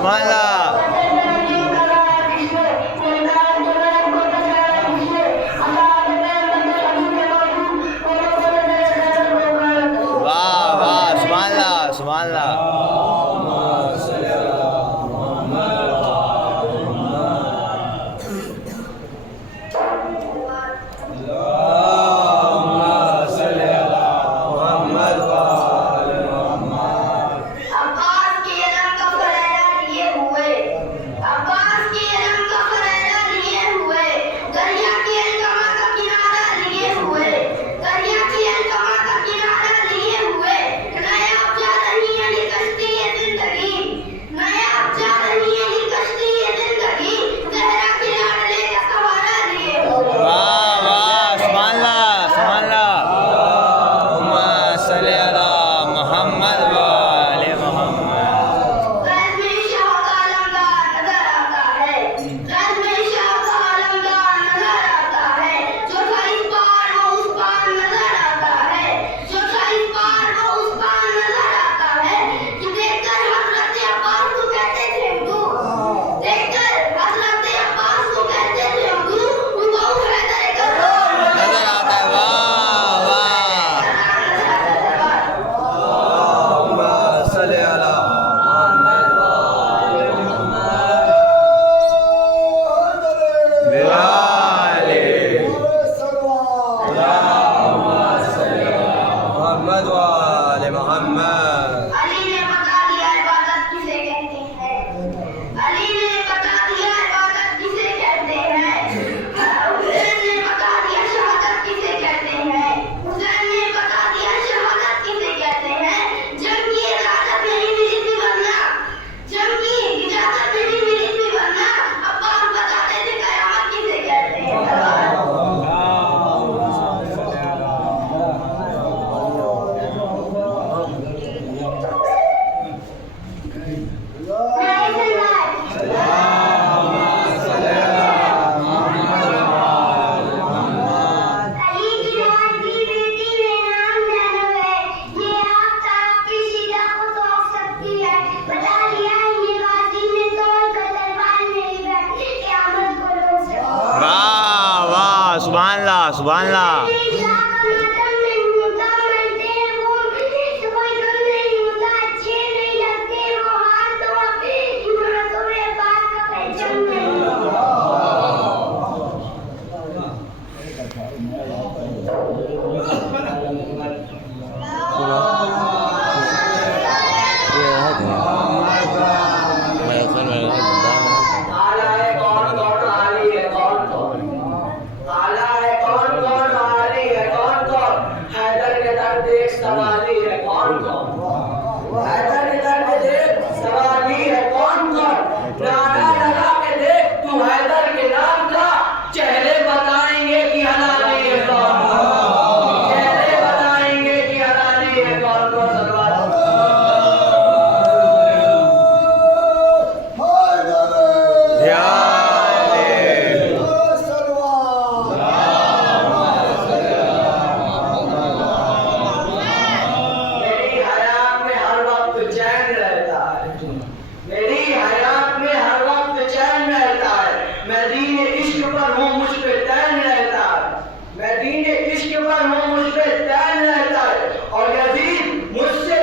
सुभान अल्लाह। वाह वाह सुभान अल्लाह सुभान अल्लाह। सुभान अल्लाह सुभान अल्लाह। सवाली है कौन कौन, हैदर के दर पे देख सवाली है कौन कौन, नारा लगा के देख तू हैदर के नाम का, चेहरे बताएंगे कि हलाली है कौन कौन, चेहरे बताएंगे कि हलाली है कौन कौन। मैं दीन इश्क पर हूँ मुझ पे तैन रहता है, मैं दीन इश्क पर हूँ मुझ पे तैन रहता है, और यजीद मुझसे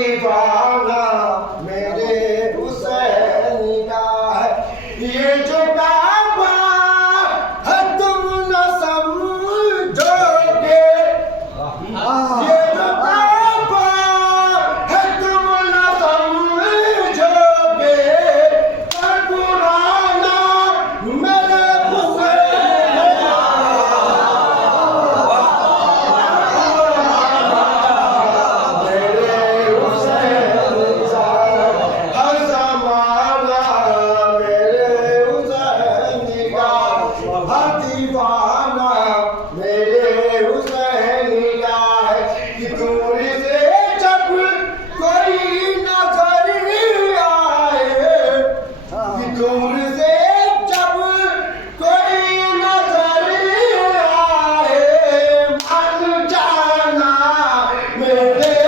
दीवाना मेरे हुसैन का है। ये जो काबा है तुम न समझोगे, ये जो काबा है तुम न समझोगे, पर पुराना मेरे दीवाना मेरे हुसैन का है। कि दूर से जब कोई नजर आए, कि दूर से जब कोई नजर आए, मान जाना मेरे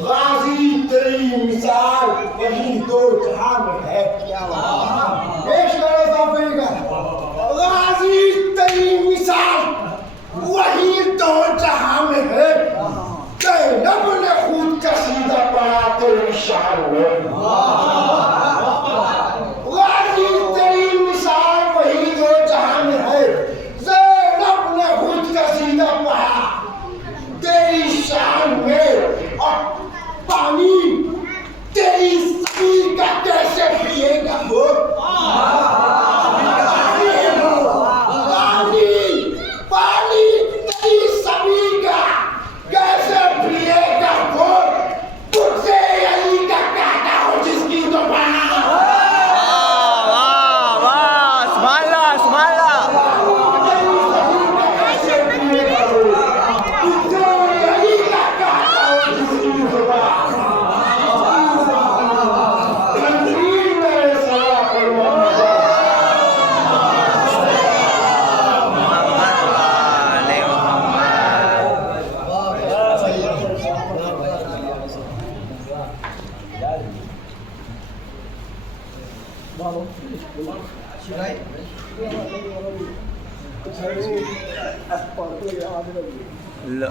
गाजी तेरी मिसाल वही दो जहां में है। क्या बात पेश करो साहब, गाजी तेरी मिसाल वही दो जहां में है। ज़ैनब ने खुद कसीदा पढ़ा तेरी शान में। गाजी तेरी मिसाल वही दो जहां में है। ज़ैनब ने खुद कसीदा पढ़ा तेरी शान में। और पानी तेरी लो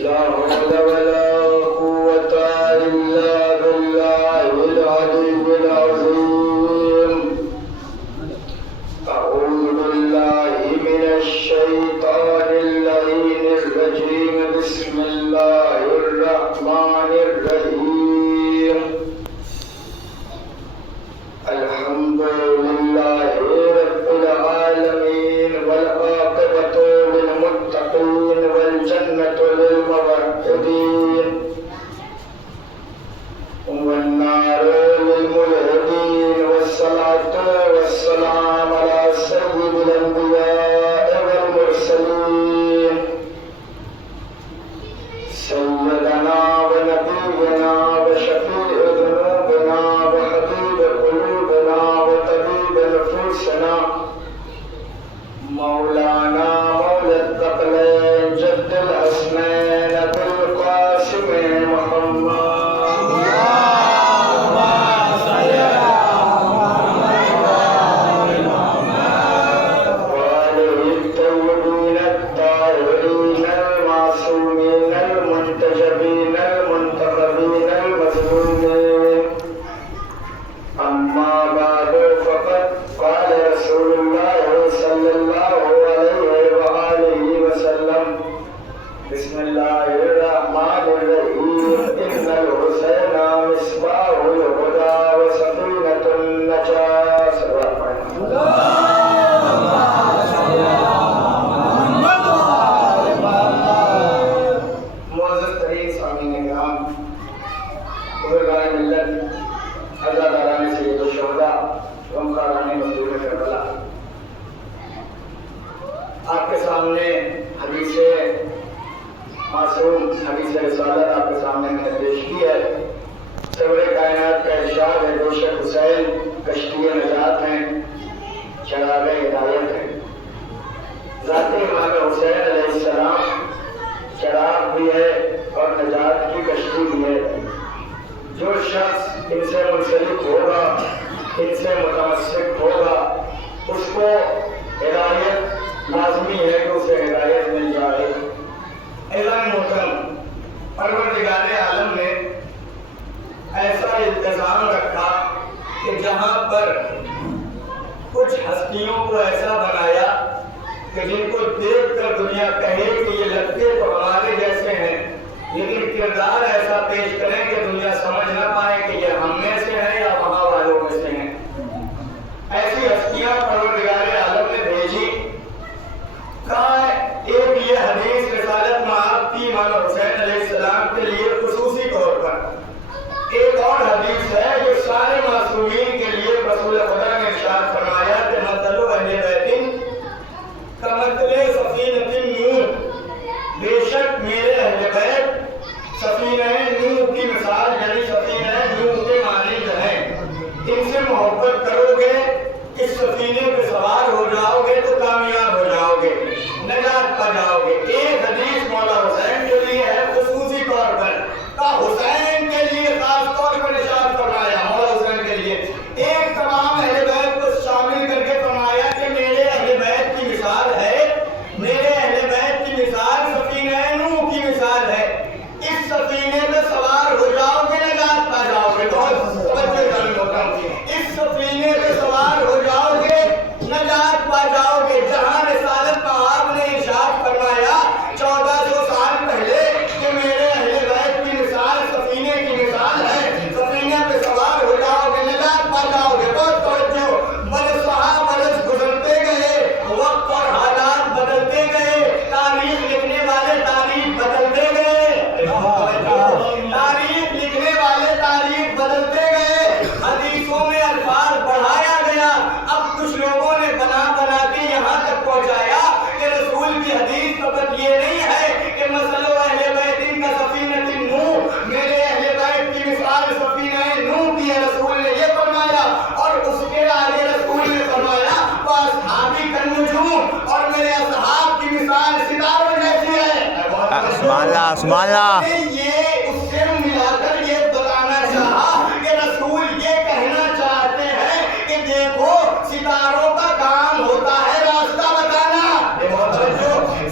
لا حول ولا قوة إلا بالله العلي العظيم. أعوذ بالله من الشيطان اللعين الرجيم. بسم الله الرحمن الرحيم. الحمد لله رب العالمين والعاقبة للمتقين والجنة للموحدين والنار للملحدين والصلاة والسلام على سيد الأنبياء والمرسلين سيدنا ونبينا وشفيع ذنوبنا وحبيب قلوبنا وطبيب نفوسنا مولانا مولى الثقلين جد الأسنان أبي القاسم محمد وآله الطيبين الطاهرين المعصومين المنتجبين المنتخبين المظلومين. أما بعد فقد قال رسول الله صلى الله عليه وآله وسلم. بسم الله الرحمن الرحيم. إن الحسين مصباح الهدى وسفينة النجاة. मुअज़्ज़ज़ तरीन सामीन किराम, बुज़ुर्गान मिल्लत, अज़ादारान सय्यद शुहदा, गमखारान मज़लूम करबला, आपके सामने हदीस मासूम हदीस रिसालत आपके सामने मैंने पेश की है। सरवरे कायनात का इरशाद है, बेशक हुसैन कश्ती नजात हैं, चराग़ हिदायत है। ज़ात इमाम हुसैन अलैहिस्सलाम चराग भी है और नजात की कश्ती भी है। जो शख्स इनसे मुंसलिक होगा, इनसे मुतमस्सिक होगा, उसको हिदायत लाज़मी है कि उसे हिदायत मिल जाए। ऐज़ान मोहतरम, परवरदिगार आलम ने ऐसा इंतज़ाम रखा कि जहाँ पर कुछ हस्तियों को ऐसा बनाया कि जिनको देखकर दुनिया कहे कि ये लगते तो हमारे जैसे हैं, लेकिन किरदार ऐसा पेश करें कि दुनिया समझ न पाए कि ये हम में से हैं या वहाँ वालों में से हैं। ऐसी हस्तियाँ परवरदिगार आलम ने भेजी। कहा एक ये हदीस रिसालत मआब की इमाम हुसैन अलैहिस्सलाम के लिए खुसूसी तौर पर, एक और हदीस है जो सारे मासूमीन के लिए रसूल खुदा ने इरशाद फरमाया कि मतलु अहले बैतिन कमतले सफीनतिन नूह, बेशक मेरे अहले बैत सफीना नूह की मिसाल यानी सफीना नूह के मानिंद है। इनसे मोहब्बत करोगे, इस सफीने पे सवार हो जाओगे तो कामयाब हो जाओगे, नजात पा जाओगे। एक हदीस मौला हुसैन के लिए है खुसूसी तौर पर, का हुसैन के लिए खास तौर पर इरशाद फरमाया। मौला हुसैन के लिए एक तमाम अहले बैत को शामिल करके फरमाया कि मेरे अहले बैत की मिसाल है, मेरे अहले बैत की मिसाल सफीना नूह की मिसाल है। इस सफीने में सवार हो जाओगे, नजात पा जाओगे। बहुत तवज्जो करनी होगा। इस सफीने में सवार हो जाओगे, नजात पा जाओगे। जहां रिसालत मआब ने इरशाद फरमाया सुभान अल्लाह। ये उससे मिलाकर ये बताना चाहा कि रसूल ये कहना चाहते हैं कि देखो सितारों का काम होता है रास्ता बताना,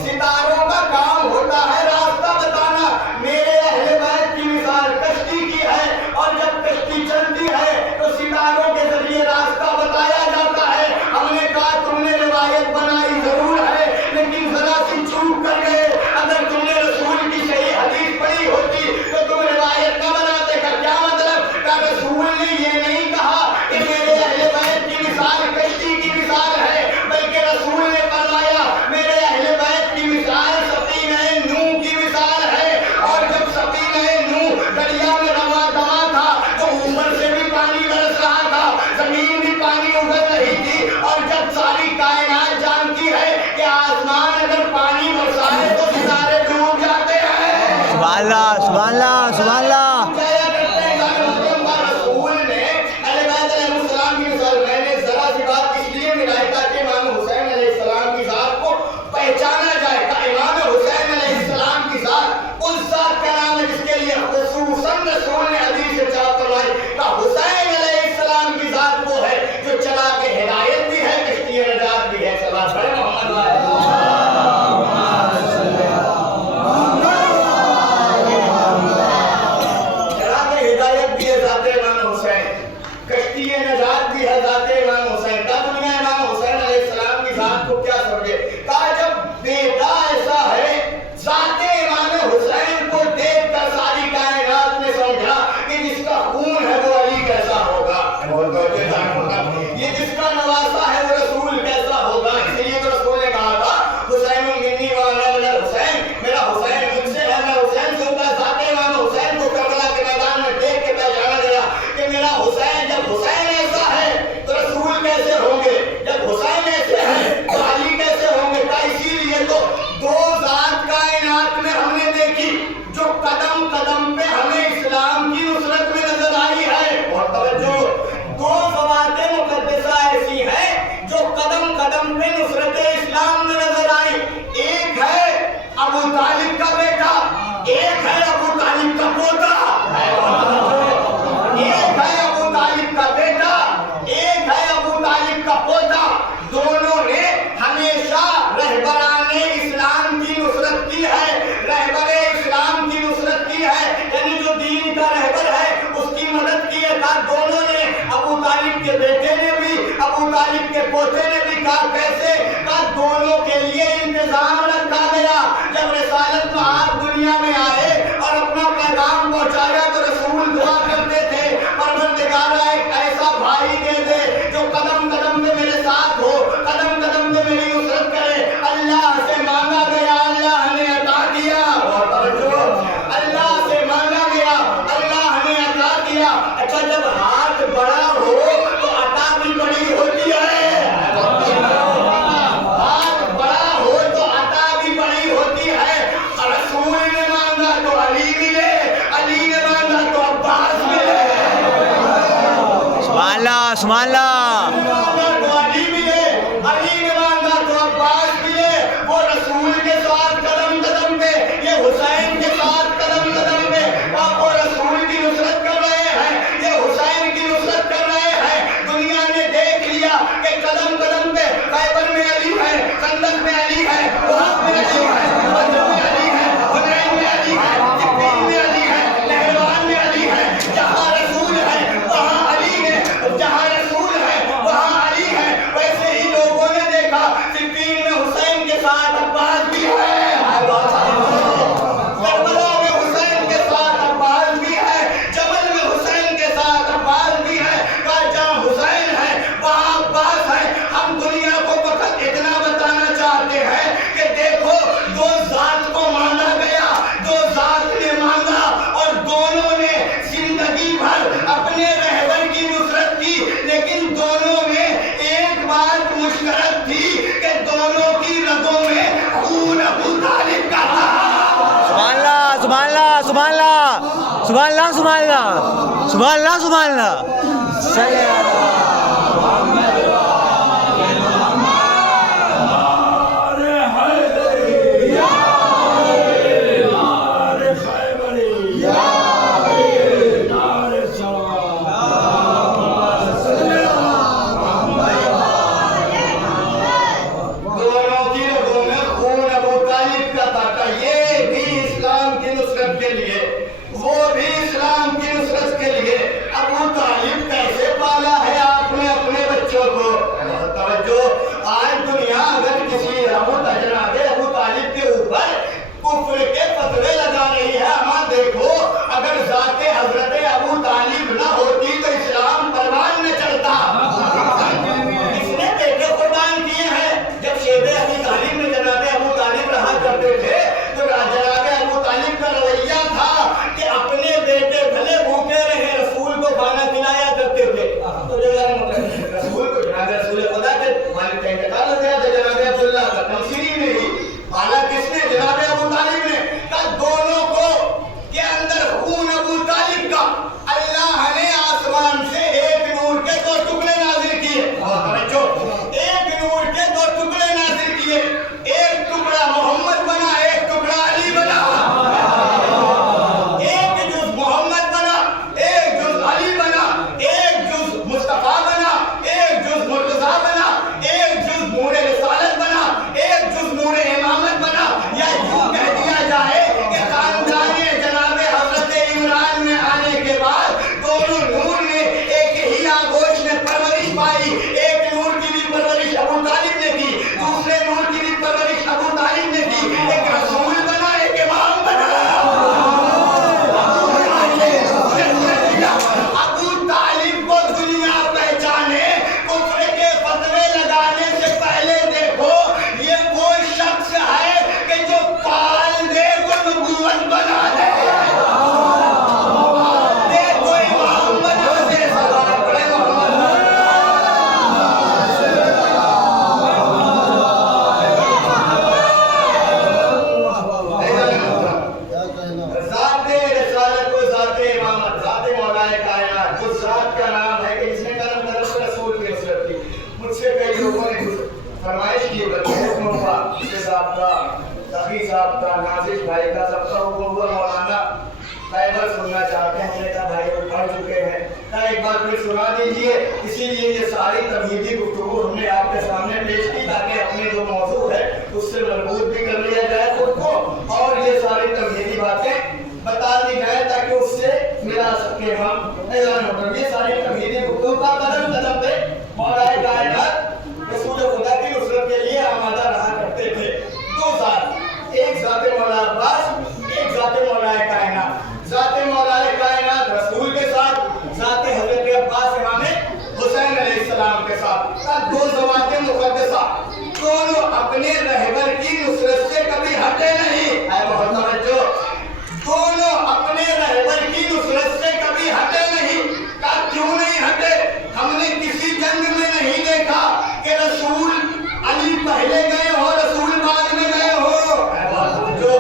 सितारों का काम होता है रास्ता बताना। मेरे अहले बैत की मिसाल कश्ती की है और जब कश्ती चलती है तो सितारों के जरिए रास्ता बताया जाता है। हमने कहा तुमने रिवायत बनाई जरूर है लेकिन जरा सी चूक कर गए। अगर तुमने रसूल की सही हदीस पढ़ी होती तो तुम रिवायत न बनाते। का क्या मतलब? का रसूल ने ये नहीं कहा कि मेरे अहले बैत की मिसाल कश्ती की मिसाल है, बल्कि रसूल ने फरमाया मेरे अहले बैत की मिसाल सफीने नूह की मिसाल है। और जब सफीने नूह दरिया में रवा दवा था तो ऊपर से भी पानी बरस रहा था, जमीन भी पानी उगल रही थी। और जब सारी कायनात जानती है कि आसमान अगर पानी बरसाए तो सितारे डूब जाते हैं। सुभान अल्लाह, सुभान अल्लाह, सुभान अल्लाह। जाया करते हैं जाने मतलब का रसूल ने अहले बैत अलैहिस्सलाम की मिसाल मैंने जरा सी बात इसलिए मिलाई ताकि इमाम हुसैन अलैहिस्सलाम की जात को पहचाना जाए। का इमाम हुसैन अलैहिस्सलाम की जात उस जात का नाम है जिसके लिए खुसूसन रसूल ने हदीस से चाह फरमाई का हुसैन अलैहिस्सलाम की जात वो है जो चला के हिदायत भी है, कश्ती नजात भी है। सलात पढ़े मोहम्मद वाले हिदायत भी है जाते इमाम हुसैन, कश्ती नजात भी है जाते इमाम हुसैन। का दुनिया इमाम हुसैन अलैहिस्सलाम की जात को क्या समझे? कहा जब बेटा ऐसा है जाते इमाम हुसैन को देखकर सारी कायनात ने समझा कि जिसका खून है वो अली कैसा होगा, ये जिसका नवासा है वो रसूल कैसा होगा। इसलिए तो रसूल ने कहा था हुसैन मिन्नी व अना मिनल हुसैन, मेरा हुसैन मुझसे है, मैं हुसैन से हूं। जाते इमाम हुसैन को करबला के मैदान में देख के पहचाना गया कि मेरा हुसैन, जब हुसैन ऐसा है तो रसूल कैसे होंगे, जब हुसैन ऐसे हैं तो अली कैसे होंगे। का इसीलिए तो दो जात कायनात में हमने देखी जो कदम कदम पे हमें इस्लाम की नुसरत में नजर आई है। और तवज्जो, दो ज़वाते मुक़द्दसा ऐसी हैं जो कदम कदम पे नुसरत इस्लाम में नजर आई। एक है अबू तालिब का बेटा, एक है अबू तालिब का पोता। एक है अबू तालिब का बेटा, एक है अबू तालिब का पोता। दोनों ने हमेशा रहबराने इस्लाम की नुसरत की है, रहबरे इस्लाम की नुसरत की है, यानी जो दीन का रहबर है उसकी मदद की है। कहा दोनों ने, अबू तालिब के बेटे ने भी, अबू तालिब के पोते ने भी। कहा कैसे? कहा दोनों के लिए इंतजाम रखा गया। जब रिसालत में आप दुनिया में आए और अपना पैगाम पहुंचाया तो रसूल दुआ करते थे परवरदिगारा एक ऐसा भाई दे दे जो कदम कदम पे मेरे साथ हो, कदम कदम पे मेरी नुसरत करे। अल्लाह से मांगा गया, अल्लाह ने अता किया। और तवज्जो, अल्लाह से मांगा गया, अल्लाह ने अता किया। अच्छा, जब हाथ बड़ा हो तो अता भी बड़ी होती है। हाथ बड़ा हो तो अता भी बड़ी होती है। रसूल ने मांगा तो अली मिले, अली ने मांगा तो अब्बास मिले। सुभान अल्लाह, सुभान अल्लाह। तो अली मिले, अली ने मांगा तो अब्बास मिले। वो रसूल के साथ कदम कदम पे, ये हुसैन के साथ कदम कदम पे। अब वो रसूल की नुसरत कर रहे हैं, ये हुसैन की नुसरत कर रहे हैं। दुनिया ने देख लिया कि कदम कदम पे खैबर में अली है, खंदक में अली है, वहाब में अली है, बदर में अली है, हुनैन में अली है, सिफ़ीन में अली है, नहरवान में अली है। जहाँ रसूल है वहाँ अली है, जहाँ रसूल है वहाँ अली है। वैसे ही लोगों ने देखा सिफ़ीन में हुसैन के साथ अब्बास भी है, करबला में हुसैन के साथ अब्बास भी है, जबल में हुसैन के साथ अब्बास भी है। कहा जहाँ हुसैन है वहाँ अब्बास है। हम दुनिया को वक्त इतना बताना चाहते हैं कि देखो दो जात को मांगा गया, दो जात ने मांगा और दोनों ने जिंदगी भर अपने रहबर की नुसरत की। लेकिन दोनों में एक बात मुश्तरक थी कि दोनों की रगों में खून अबू तालिब का था। सुभान अल्लाह, सुभान अल्लाह, सुभान अल्लाह, सुभान अल्लाह, सुभान अल्लाह, सुभान अल्लाह, सुभान अल्लाह। वो भी इस्लाम की नुसरत के लिए अबू तालिब कैसे पाला है आपने अपने बच्चों को। तवज्जो, आज दुनिया अगर किसी जनाबे अबू तालिब के ऊपर कुफ्र के फतवे लगा रही है, अमा देखो अगर जाते हजरत अबू तालिब न होती तो इस्लाम परवान न चलता। इसने बेटे कुर्बान किए हैं। जब शेबे अबू तालिब में जनाबे अबू तालिब रहा करते थे तो जनाबे अबू तालिब का रवैया था कि अपने बेटे भले भूखे रहे रसूल को खाना खिलाया करते थे। तो रसूल को जनाबे रसूल खुदा के मालिक का इंतकाल हो गया था, जनाबे अब्दुल्ला का तमसीरी में ही पाला किसने? जनाबे अबू तालिब ने। दोनों को के अंदर खून अबू तालिब का अल्लाह ने आसमान से एक नूर के दो टुकड़े नाजिल किए। एक नूर के दो टुकड़े नाजिल किए, एक टुकड़ा मोहम्मद बना, एक टुकड़ा अली बना। एक जुज मोहम्मद बना, एक जुज अली बना, एक जुज मुस्तफा बना, एक जुज मुर्तजा बना, एक जुज नूरे रिसालत बना, एक जुज नूरे इमामत बना। या यूं कह दिया जाए कि खानदाने जनाबे हजरत इमरान में आने के बाद दोनों नूर ने एक ही आगोश में परवरिश पाई। एक नूर की भी परवरिश अबू तालिब ने की, दूसरे नूर की भी परवरिश अबू तालिब ने की। एक रसूल बना, एक इमाम बना। अबू तालिब को दुनिया पहचाने, कुफ्र के फतवे लगाने से पहले देखो ये वो शख्स है कि जो पाल दे को नबूवत बना दे, देखो इमाम बना दे। सलाम पढ़े मोहम्मद। ज़ाते रिसालत को ज़ाते इमामत, ज़ाते मौलाए कायनात, जो ज़ात का नाम है कि जिसने कदम कदम पे रसूल की नुसरत की। मुझसे कई लोगों ने फरमाइश की, हुक्म हुआ इसके साहब का, तकी साहब का, नाजिश भाई का, सबका हुक्म हुआ मौलाना खैबर सुनना चाहते हैं। हमने कहा भाई वो पढ़ चुके हैं, एक बार फिर सुना दीजिए। इसीलिए ये सारी तमहीदी गुफ्तगू हमने आपके सामने पेश की ताकि अपने जो मौजूद है उससे मजबूत भी कर लिया जाए खुद को, और ये सारी तमहीदी बातें बता दी जाए ताकि उससे मिला सके हम। ये सारी तमहीदी गुफ्तगू का कदम कदम पे मौलाए कायनात रसूल खुदा की नुसरत के लिए आमादा रहा करते थे। दो जात, एक जाते मौला अब्बास, एक जाते मौलाए कायनात। जाते मौलाए कायनात रसूल के साथ, जाते हजरत अब्बास इमाम हुसैन अलैहिस्सलाम के साथ। दो ज़वाते मुक़द्दसा, दोनों अपने रहबर की नुसरत से कभी हटे नहीं। ऐ बहुत तवज्जो, दोनों अपने रहबर की नुसरत से कभी हटे नहीं। क्यों नहीं हटे? हमने किसी जंग में नहीं देखा कि रसूल अली पहले गए हो, रसूल बाद में गए हो। जो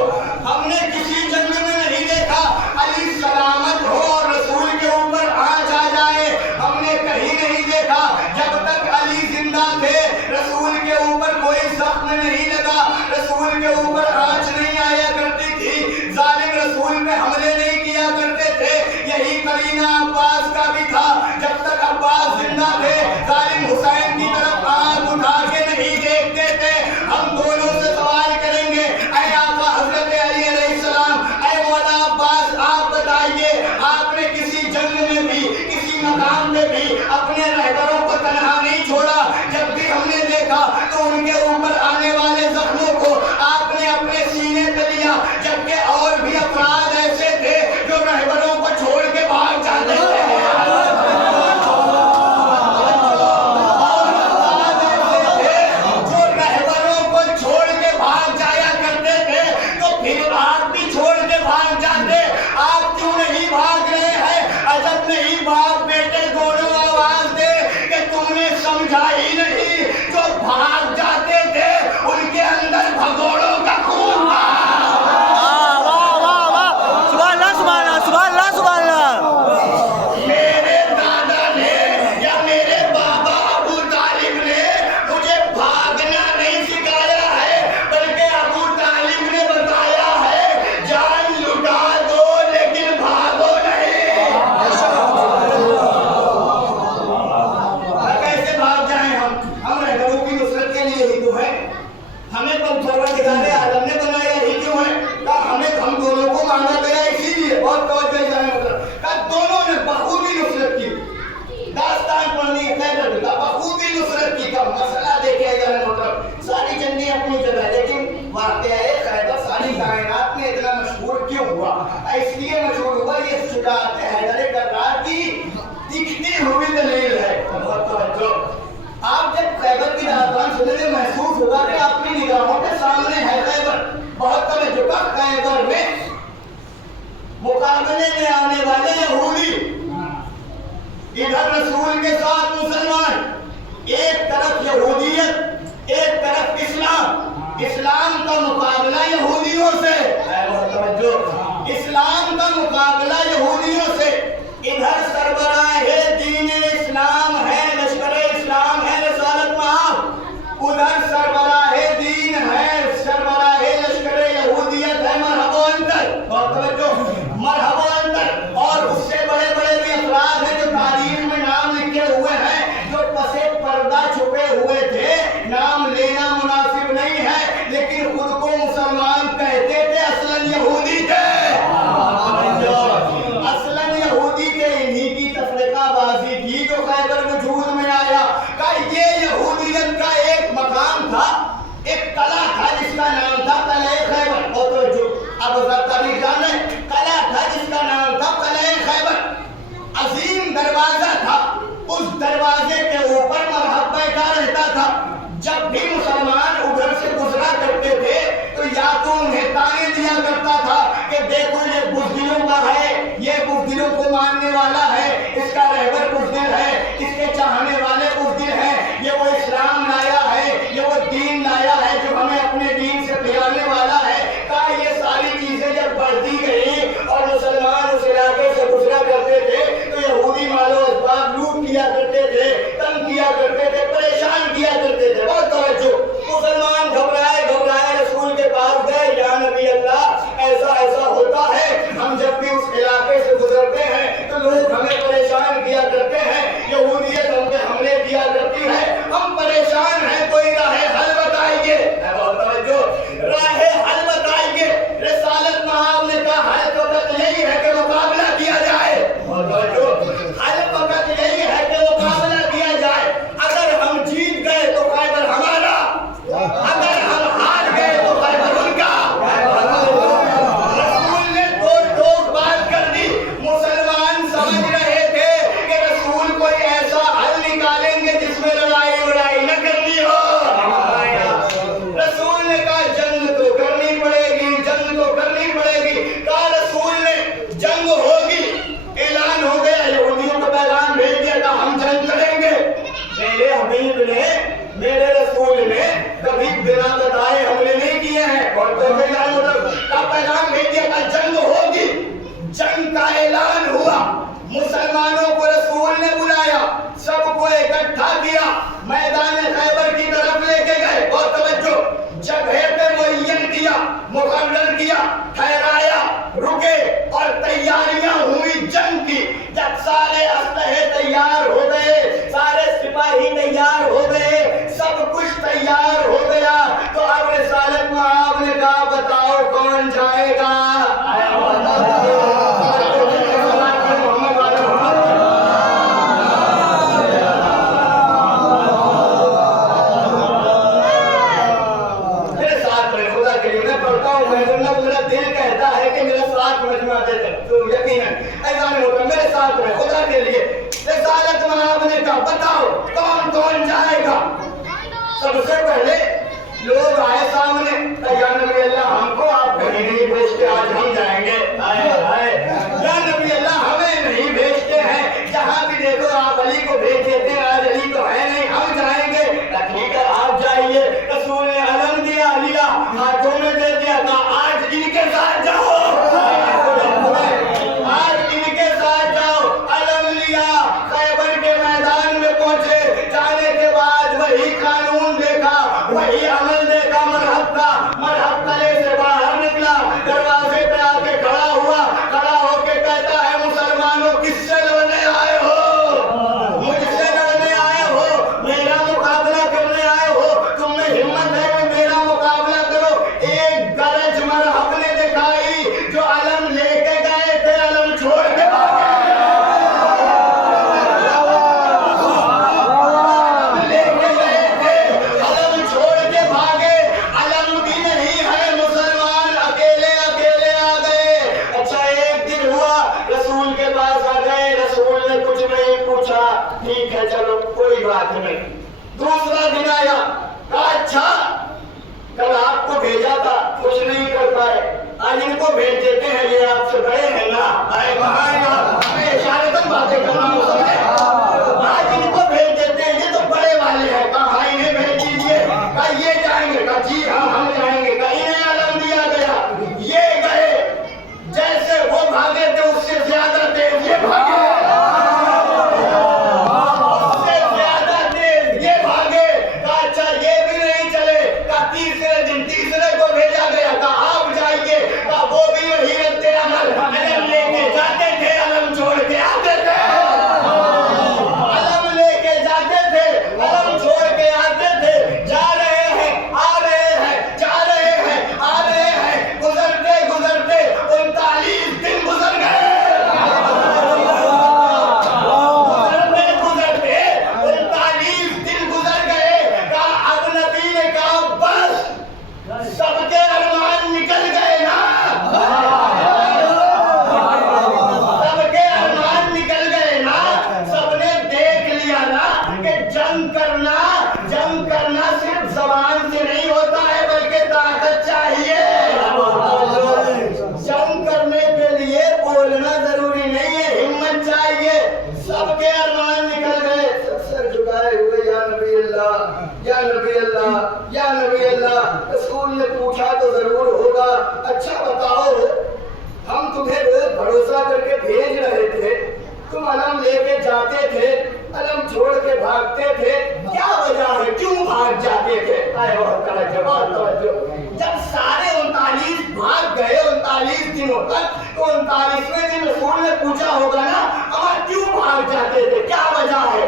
हमने किसी जंग में नहीं देखा अली सलामत हो और रसूल के ऊपर आंच आ जाए। हमने कहीं नहीं देखा जब तक अली जिंदा थे रसूल के ऊपर कोई जख्म नहीं लगा, रसूल के ऊपर आंच नहीं आया करती थी, जालिम रसूल पे हमले नहीं किया करते थे। यही करीना अब्बास का भी था, जब तक अब्बास जिंदा थे जालिम हुसैन की तरफ आंख उठा के नहीं देखते थे। हम दोनों से सवाल करेंगे, ऐ आका हजरत अली अलैहिस्सलाम, ऐ मौला अब्बास, आप बताइए आपने किसी जंग में भी, किसी मकाम में भी अपने रहबरों को तन्हा नहीं छोड़ा। जब भी हमने देखा तो उनके ऊपर आने वाले जख्मों को आपने अपने सीने पे लिया, जबकि और भी अफराद ऐसे थे जो रहबरों को छोड़ के भाग जाते थे। जो रहबरों को छोड़ के भाग जाया करते थे, तो फिर आप भी छोड़ के भाग जाते। आप क्यों नहीं भाग रहे हैं? अजब नहीं बाप बेटे दोनों आवाज दे कि तुमने समझा ही नहीं। जो भाग जाते थे उनके अंदर भगोड़ों का खून था। वाह वाह वाह, सुभान अल्लाह, सुभान अल्लाह, सुभान अल्लाह, सुभान अल्लाह। मेरे दादा ने या मेरे बाबा अबू तालिब ने मुझे भागना नहीं सिखाया है, बल्कि अबू तालिब ने बताया है जान लुटा दो लेकिन भागो नहीं। कैसे भाग जाएं हम रहबरों की नुसरत के लिए ही तो है। हमें परवरदिगार आलम ने बनाया ही शुजाअत हैदर कररार की दिखती हुई दलील है। बहुत तवज्जो। आप जब खैबर की दास्तान सुनेंगे महसूस होगा कि आपकी निगाहों के सामने है खैबर। बहुत तवज्जो का खैबर में मुकाबले में आने वाले यहूदी, इधर रसूल के साथ मुसलमान, एक तरफ यहूदियत एक तरफ इस्लाम। इस्लाम का मुकाबला यहूदियों से, इस्लाम का मुकाबला यहूदियों से। इधर सरबराहे दीन इस्लाम है, लश्कर इस्लाम है, रसालत मआब। उधर सरबराहे दीन है, सरबराहे लश्कर यहूदियत है। मरहबा अंतर, बहुत तवज्जो, मरहबा अंतर। और उससे बड़े बड़े भी अफराद हैं जो तारीख में नाम लिखे हुए हैं, जो पसे पर्दा छुपे हुए थे। नाम लेना मुनासिब नहीं है, लेकिन खुद को मुसलमान कहते थे, असलन यहूदी थे। असलन यहूदी थे। इन्हीं की तफरीकाबाजी थी जो खैबर वजूद में आया। का ये यहूदियत का एक मकाम था, एक कला था जिसका नाम था कला खैबर। और तो जो अब तारीख जान रहे, कला था जिसका नाम था कला खैबर। अजीम दरवाजा था, उस दरवाजे के ऊपर मरहब बैठा रहता था। जब भी मुसलमान उधर से गुजरा करते थे तो या तो उन्हें ताने दिया करता था कि देखो ये बुज़दिलों का है, ये बुज़दिलों को मानने वाला है, इसका रहबर बुज़दिल है, इसके चाहने वाले बुज़दिल हैं, ये वो इस्लाम लाया है, ये वो दीन लाया है जो हमें अपने दीन से फिराने वाला है। का ये सारी चीजें जब बढ़ती गई और मुसलमान उस इलाके से गुजरा करते थे तो यहूदी मालो असबाब लूट किया करते थे, तंग किया करते थे, परेशान किया करते थे। बहुत तवज्जो। मुसलमान घबराए घबराए रसूल के पास गए, या नबी अल्लाह ऐसा ऐसा होता है, हम जब भी उस इलाके से गुजरते हैं तो लोग हमें परेशान किया करते हैं, यहूदियत हम पे हमले किया करती है, हम परेशान हैं, कोई राह हल बताइए। बहुत तवज्जो, राह हल बताइए। रिसालत मआब ने कहा हल फकत यही है कि मुकाबला किया जाए। बहुत तवज्जो, हल फकत यही है कि मुकाबला किया जाए। अगर हम जीत गए तो खैबर हमारा, अगर हम हार गए तो खैबर उनका। रसूल ने तो ठोक बात कर दी। मुसलमान समझ रहे थे कि रसूल कोई ऐसा हल निकालेंगे जिसमें लड़ाई वड़ाई न करनी हो। रसूल ने कहा जंग तो करनी पड़ेगी, जंग तो करनी पड़ेगी। कहा रसूल ने जंग होगी, ऐलान हो गया, यहूदियों को पैगाम भेज दिया था हम जंग करेंगे। मेरे हबीब ने, मेरे रसूल ने कभी बिना बताए हमले नहीं किए हैं। और तो का पैगाम भेज दिया था जंग होगी। जंग का ऐलान हुआ, मुसलमानों को रसूल ने बुलाया, सबको इकट्ठा किया, मैदान खैबर की तरफ लेके गए। और तवज्जो, जगह पे मुअय्यन किया, मुकर्रर किया, ठहराया, रुके और तैयारियां हुई जंग की। जब सारे असलहे तैयार हो गए, सारे सिपाही तैयार हो गए, सब कुछ तैयार हो गया, तो अब रिसालत मआब ने कहा बताओ कौन जाएगा। मेरा दिल कहता है कि मेरा साथ मजमा दे दे, तो यकीनन ऐसा नहीं होगा। मेरे साथ में खुदा के लिए रिसालत मआब ने कहा बताओ कौन कौन जाएगा। सबसे पहले लोग आए सामने, या नबी अल्लाह हमको आप कहीं नहीं भेजते, आज हम जाएंगे। या नबी अल्लाह हमें नहीं भेजते हैं, जहाँ भी देखो आप अली को भेज देते हैं, आज अली तो है नहीं, हम जाएंगे। ठीक है आप जाइए। रसूल ने अलम दिया, लिया, हाथों में दे दिया, कहा आज इनके साथ जाओ, आज इनके साथ जाओ। अलम लिया, खैबर के मैदान में पहुंचे, जाने के बाद वही कानून देखा, वही अमल देखा मरहब का। मरहब तले से बाहर निकला, दरवाजे पे आके खड़ा हुआ, खड़ा होके कहता ठीक है चलो कोई बात नहीं। दूसरा दिन आया, कहा अच्छा कल आपको भेजा था कुछ नहीं कर पाए, आज इनको भेज देते हैं, ये आपसे बड़े हैं ना। अरे हमें इशारतन बातें करना हो समझे, आज इनको भेज देते हैं, ये तो बड़े वाले हैं। कहा इन्हें भेज दीजिए। कहा ये जाएंगे। कहा जी हाँ हम जाएंगे। कहा इन्हें आलम दिया गया, ये गए, जैसे वो भागे थे उससे ज्यादा तेज ये भागे, उससे ज्यादा तेज ये भागे। कहा अच्छा ये भी नहीं चले। कहा तीसरे दिन तीसरे को भेजा गया, कहा आप जाइए। कहा वो भी वही रखते अमल, अलम लेके जाते थे, अलम छोड़ के आते थे, अलम लेके जाते थे, अलम छोड़ के आते थे। जा रहे हैं आ रहे हैं, जा रहे हैं आ रहे हैं, गुजरते गुजरते 39 दिन गुजर गए। गुजरते गुजरते 39 दिन गुजर गए। कहा अब नबी ने कहा बस सबके अरमान निकल गए ना, सबके अरमान निकल गए ना, सबने देख लिया ना कि जंग करना सिर्फ जबान से नहीं होता है बल्कि ताकत चाहिए। जंग करने के लिए बोलना जरूरी नहीं है, हिम्मत चाहिए। सबके अरमान निकल गए, सर झुकाए हुए या नबी अल्लाह, या नबी अल्लाह, या नबी अल्लाह। रसूल ने पूछा तो जरूर होगा, अच्छा बताओ हम तुम्हें रोज भरोसा करके भेज रहे थे, तुम अलम लेके जाते थे, अलम छोड़ के भागते थे, क्या वजह है, क्यों भाग जाते थे? अरे बहुत तवज्जो। जब सारे 39 भाग गए 39 दिनों तक, तो 39वें दिन रसूल ने पूछा होगा ना अमर क्यों भाग जाते थे, क्या वजह है,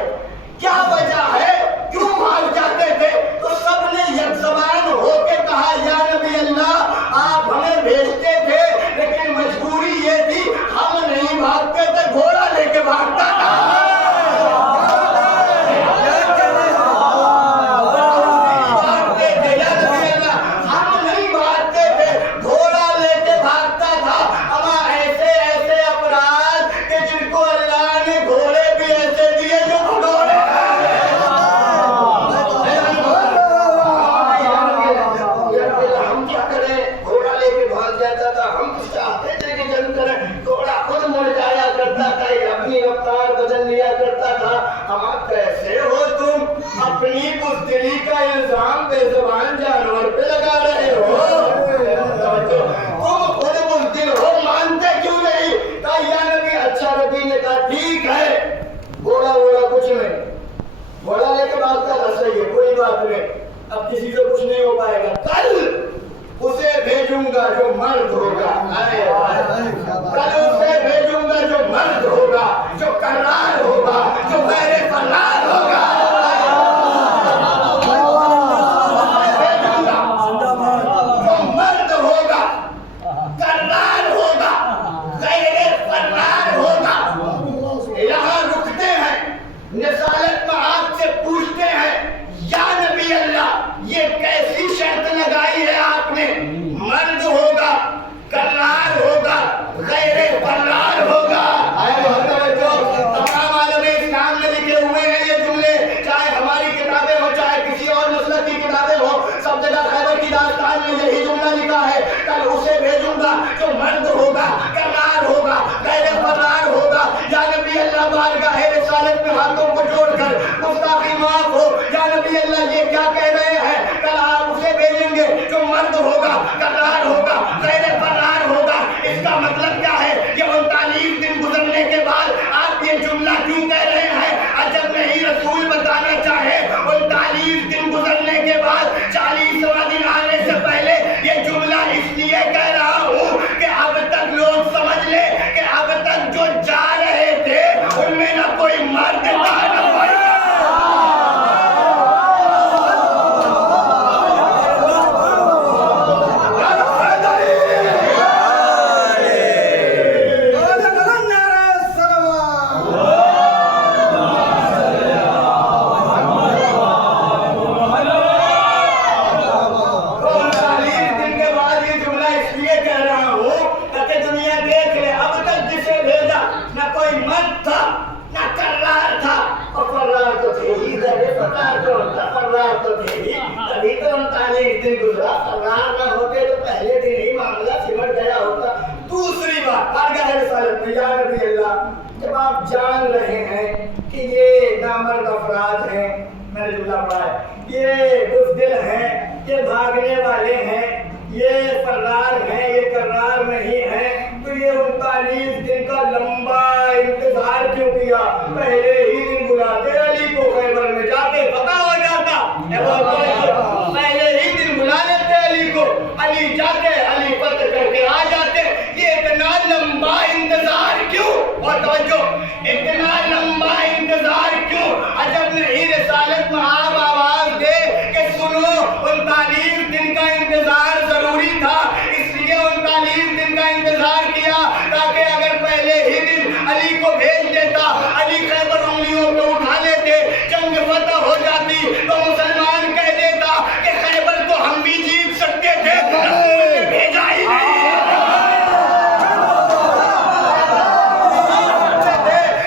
क्या वजह है, क्यों भाग जाते थे? तो सबने यकजबान होके कहा या नबी अल्लाह आप हमें भेजते थे, लेकिन मजबूरी ये थी हम नहीं भागते थे, घोड़ा लेके भागता था। हम नहीं भागते थे, घोड़ा लेके भागता था। अमा ऐसे ऐसे अपराध कि जिनको अल्लाह ने घोड़े भी ऐसे दिए जो भगोड़े। हम क्या करें, घोड़ा लेके भाग जाता था, हम तो चाहते थे कि जंग करें, घोड़ा खुद मुड़ जाया करता था, अपनी रफ्तार बदल लिया करता था। हम कैसे हो तुम, अपनी बुज़दिली का इल्जाम बेज़ुबान जानवर पे लगा रहे हो, तुम खुद बुज़दिल हो, मानते क्यों नहीं? कहा या नबी, अच्छा नबी ने कहा ठीक है, घोड़ा वोड़ा कुछ नहीं, घोड़ा लेके भागता था, सही है कोई बात नहीं, अब किसी से कुछ नहीं हो पाएगा, कल उसे भेजूंगा जो मर्द होगा, कल उसे भेजूंगा जो मर्द होगा, जो करार होगा, जो मेरे फरार होगा, भेजूंगा जो मर्द होगा, करार होगा, मेरे फरार होगा। यहाँ रुकते हैं, निसालत में आपसे पूछते हैं या नबी अल्लाह ये कैसी शर्त लगाई है आपने, मर्द होगा, करार होगा, गैरे फरार होगा। तमाम आलमे इस्लाम में लिखे हुए हैं ये जुमले, चाहे हमारी किताबें हो चाहे किसी और मसलक की किताबें हो, सब जगह खैबर की दास्तान में यही जुमला लिखा है, कल उसे भेजूंगा जो मर्द होगा, करार होगा, गैरे फरार होगा। या नबी अल्लाह बारगाह रिसालत में हाथों को जोड़कर गुस्ताखी माफ हो, या नबी अल्लाह ये क्या कह रहे हैं, कल आप उसे भेजेंगे जो मर्द होगा, करार होगा, गैरे फरार होगा। इसका मतलब क्या है, ये 39 दिन गुजरने के बाद आप ये जुमला क्यों कह रहे हैं? अजब नहीं, रसूल बताना चाहे 39 दिन गुजरने के बाद 40वां दिन आने से पहले ये जुमला इसलिए कह रहा हूँ कि अब तक लोग समझ ले कि अब तक जो जा रहे थे उनमें ना कोई मर्द था ना कोई। तो थे ही, तभी तो 39 दिन गुजरा। सरदार न होते तो पहले दिन ही मामला सिमट गया होता। दूसरी बात आगे रिसालत में, या नबी अल्लाह, जब आप जान रहे हैं कि ये नामर्द अफराद हैं, मैंने जुमला पढ़ा है, ये बुज़दिल हैं, ये भागने वाले हैं, ये फरार हैं, ये करार नहीं हैं, तो ये 39 दिन का लंबा इंतजार क्यों किया? पहले ही दिन बुलाते अली को, खैबर में जाके पता हो जाता। पहले ही दिन बुला लेते अली को, अली जाके अली पत्र करके आ जाते। ये इतना लंबा इंतजार क्यों? और तवज्जो, इतना लंबा इंतजार क्यों? अजब नहीं रिसालत में आप आवाज दे कि सुनो 39 दिन का इंतजार जरूरी था, इसलिए 39 दिन का इंतजार किया ताकि अगर पहले ही दिन अली को भेज देता, अली खैबर उंगलियों पे उठा लेते, जंग फतह हो जाती, तो मुसलमान कह देता कि खैबर तो हम भी जीत सकते थे, रसूल ने भेजा ही नहीं।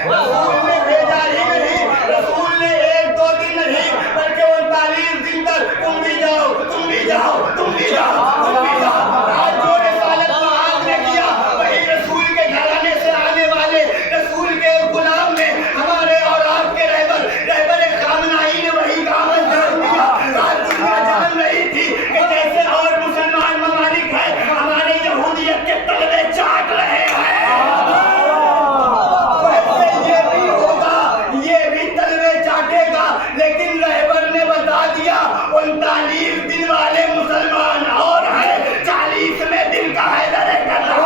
रसूल ने भेजा ही नहीं, रसूल ने 1-2 दिन नहीं बल्कि 39 दिन तक तुम भी जाओ, तुम भी जाओ, तुम भी जाओ, तुम भी जाओ। आज जो रिसालत में आपने किया वही रसूल के घराने से आने वाले रसूल के गुलाम ने, हमारे और आपके रहबर खामनाई ने वही काम अंजाम दिया। आज दुनिया जान रही थी कि जैसे और मुसलमान ममालिक है हमारे यहूदियत के तलवे चाट रहे हैं, ये भी होगा, ये भी तलवे चाटेगा। लेकिन रहबर ने बता दिया 39 दिन वाले मुसलमान और है, 40वें दिन का हैदर है करना।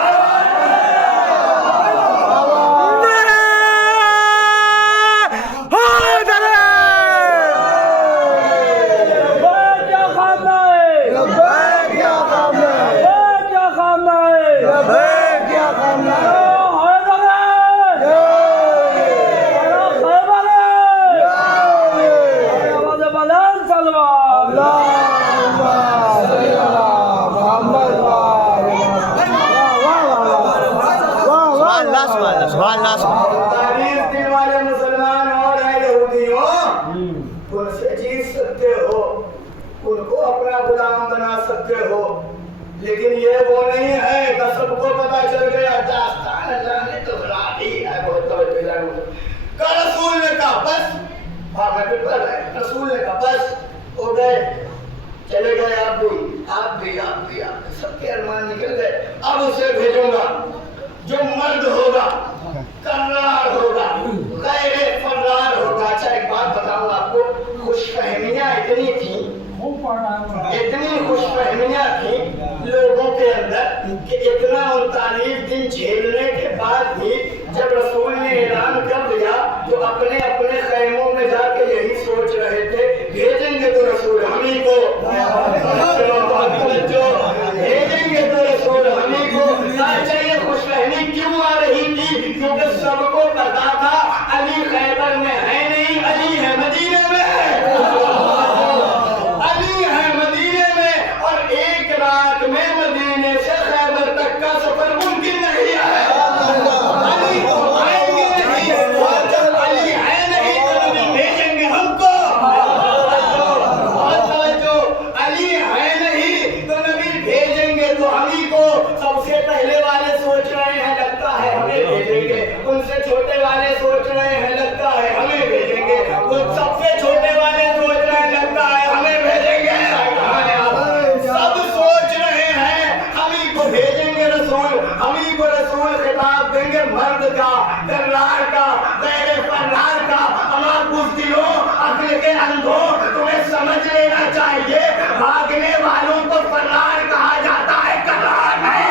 उनको अपना गुलाम बना सकते हो, लेकिन ये वो नहीं है कि सबको पता चल गया दास्तान अल्लाह ने तो बना दी है। बहुत का रसूल ने कहा बस, हाँ मैं भी कर रहा है, रसूल ने कहा बस हो गए, चले गए आप भी सबके अरमान निकल गए। अब उसे भेजूंगा जो मर्द होगा, कर्रार होगा, गैर फर्रार होगा। अच्छा एक बात बताऊं आपको, खुशफहमियां इतनी खुशफहमियां थी लोगों के अंदर कि इतना 39 दिन झेलने के बाद भी जब रसूल ने ऐलान कर दिया तो अपने अपने खैमों में जाके यही सोच रहे थे, भेजेंगे तो रसूल हमी को, भेजेंगे तो रसूल हमी को। अच्छा ये खुशफहमी क्यों आ रही थी? क्योंकि सबको पता था अली खैबर में है नहीं, अली है मदीने में, अली है मदीने में, और एक रात में मदीने से खैबर तक का सफर मुमकिन नहीं है। अली तो आएंगे नहीं, और जब अली है नहीं तो नबी भेजेंगे हमको। अली है नहीं तो नबी भेजेंगे तो हमी को। सबसे पहले वाले सोच रहे हैं लगता है हमें भेजेंगे, उनसे छोटे वाले सोच रहे हैं लगता है हमें भेजेंगे, वो सबसे छोटे वाले सोच रहे हैं लगता है हमें भेजेंगे। सब सोच रहे हैं हमी को भेजेंगे रसूल, हमी को रसूल खिताब देंगे मर्द का, कर्रार का, गैर फर्रार का। अमार बुज़दिलों, अक्ल के अंधों, तुम्हें समझ लेना चाहिए भागने वालों को फर्रार कहा जाता है, कर्रार नहीं।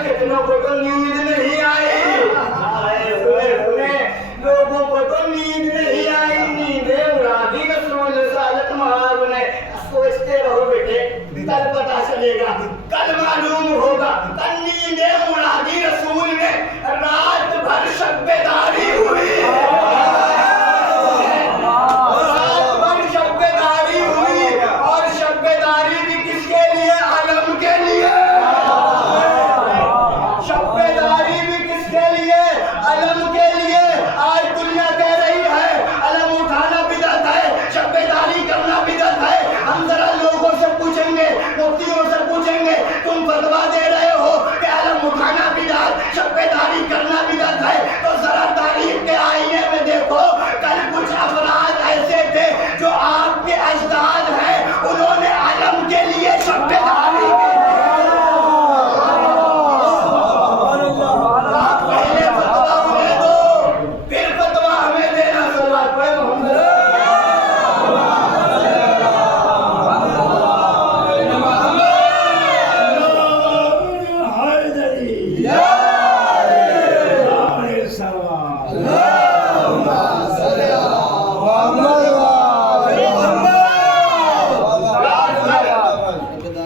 कितनों को तो नींद नहीं आई, लोगों को तो नींद नहीं आई, नींदें उड़ा दी रसूल सालत महाब ने। सोचते रहो बेटे, कल पता चलेगा।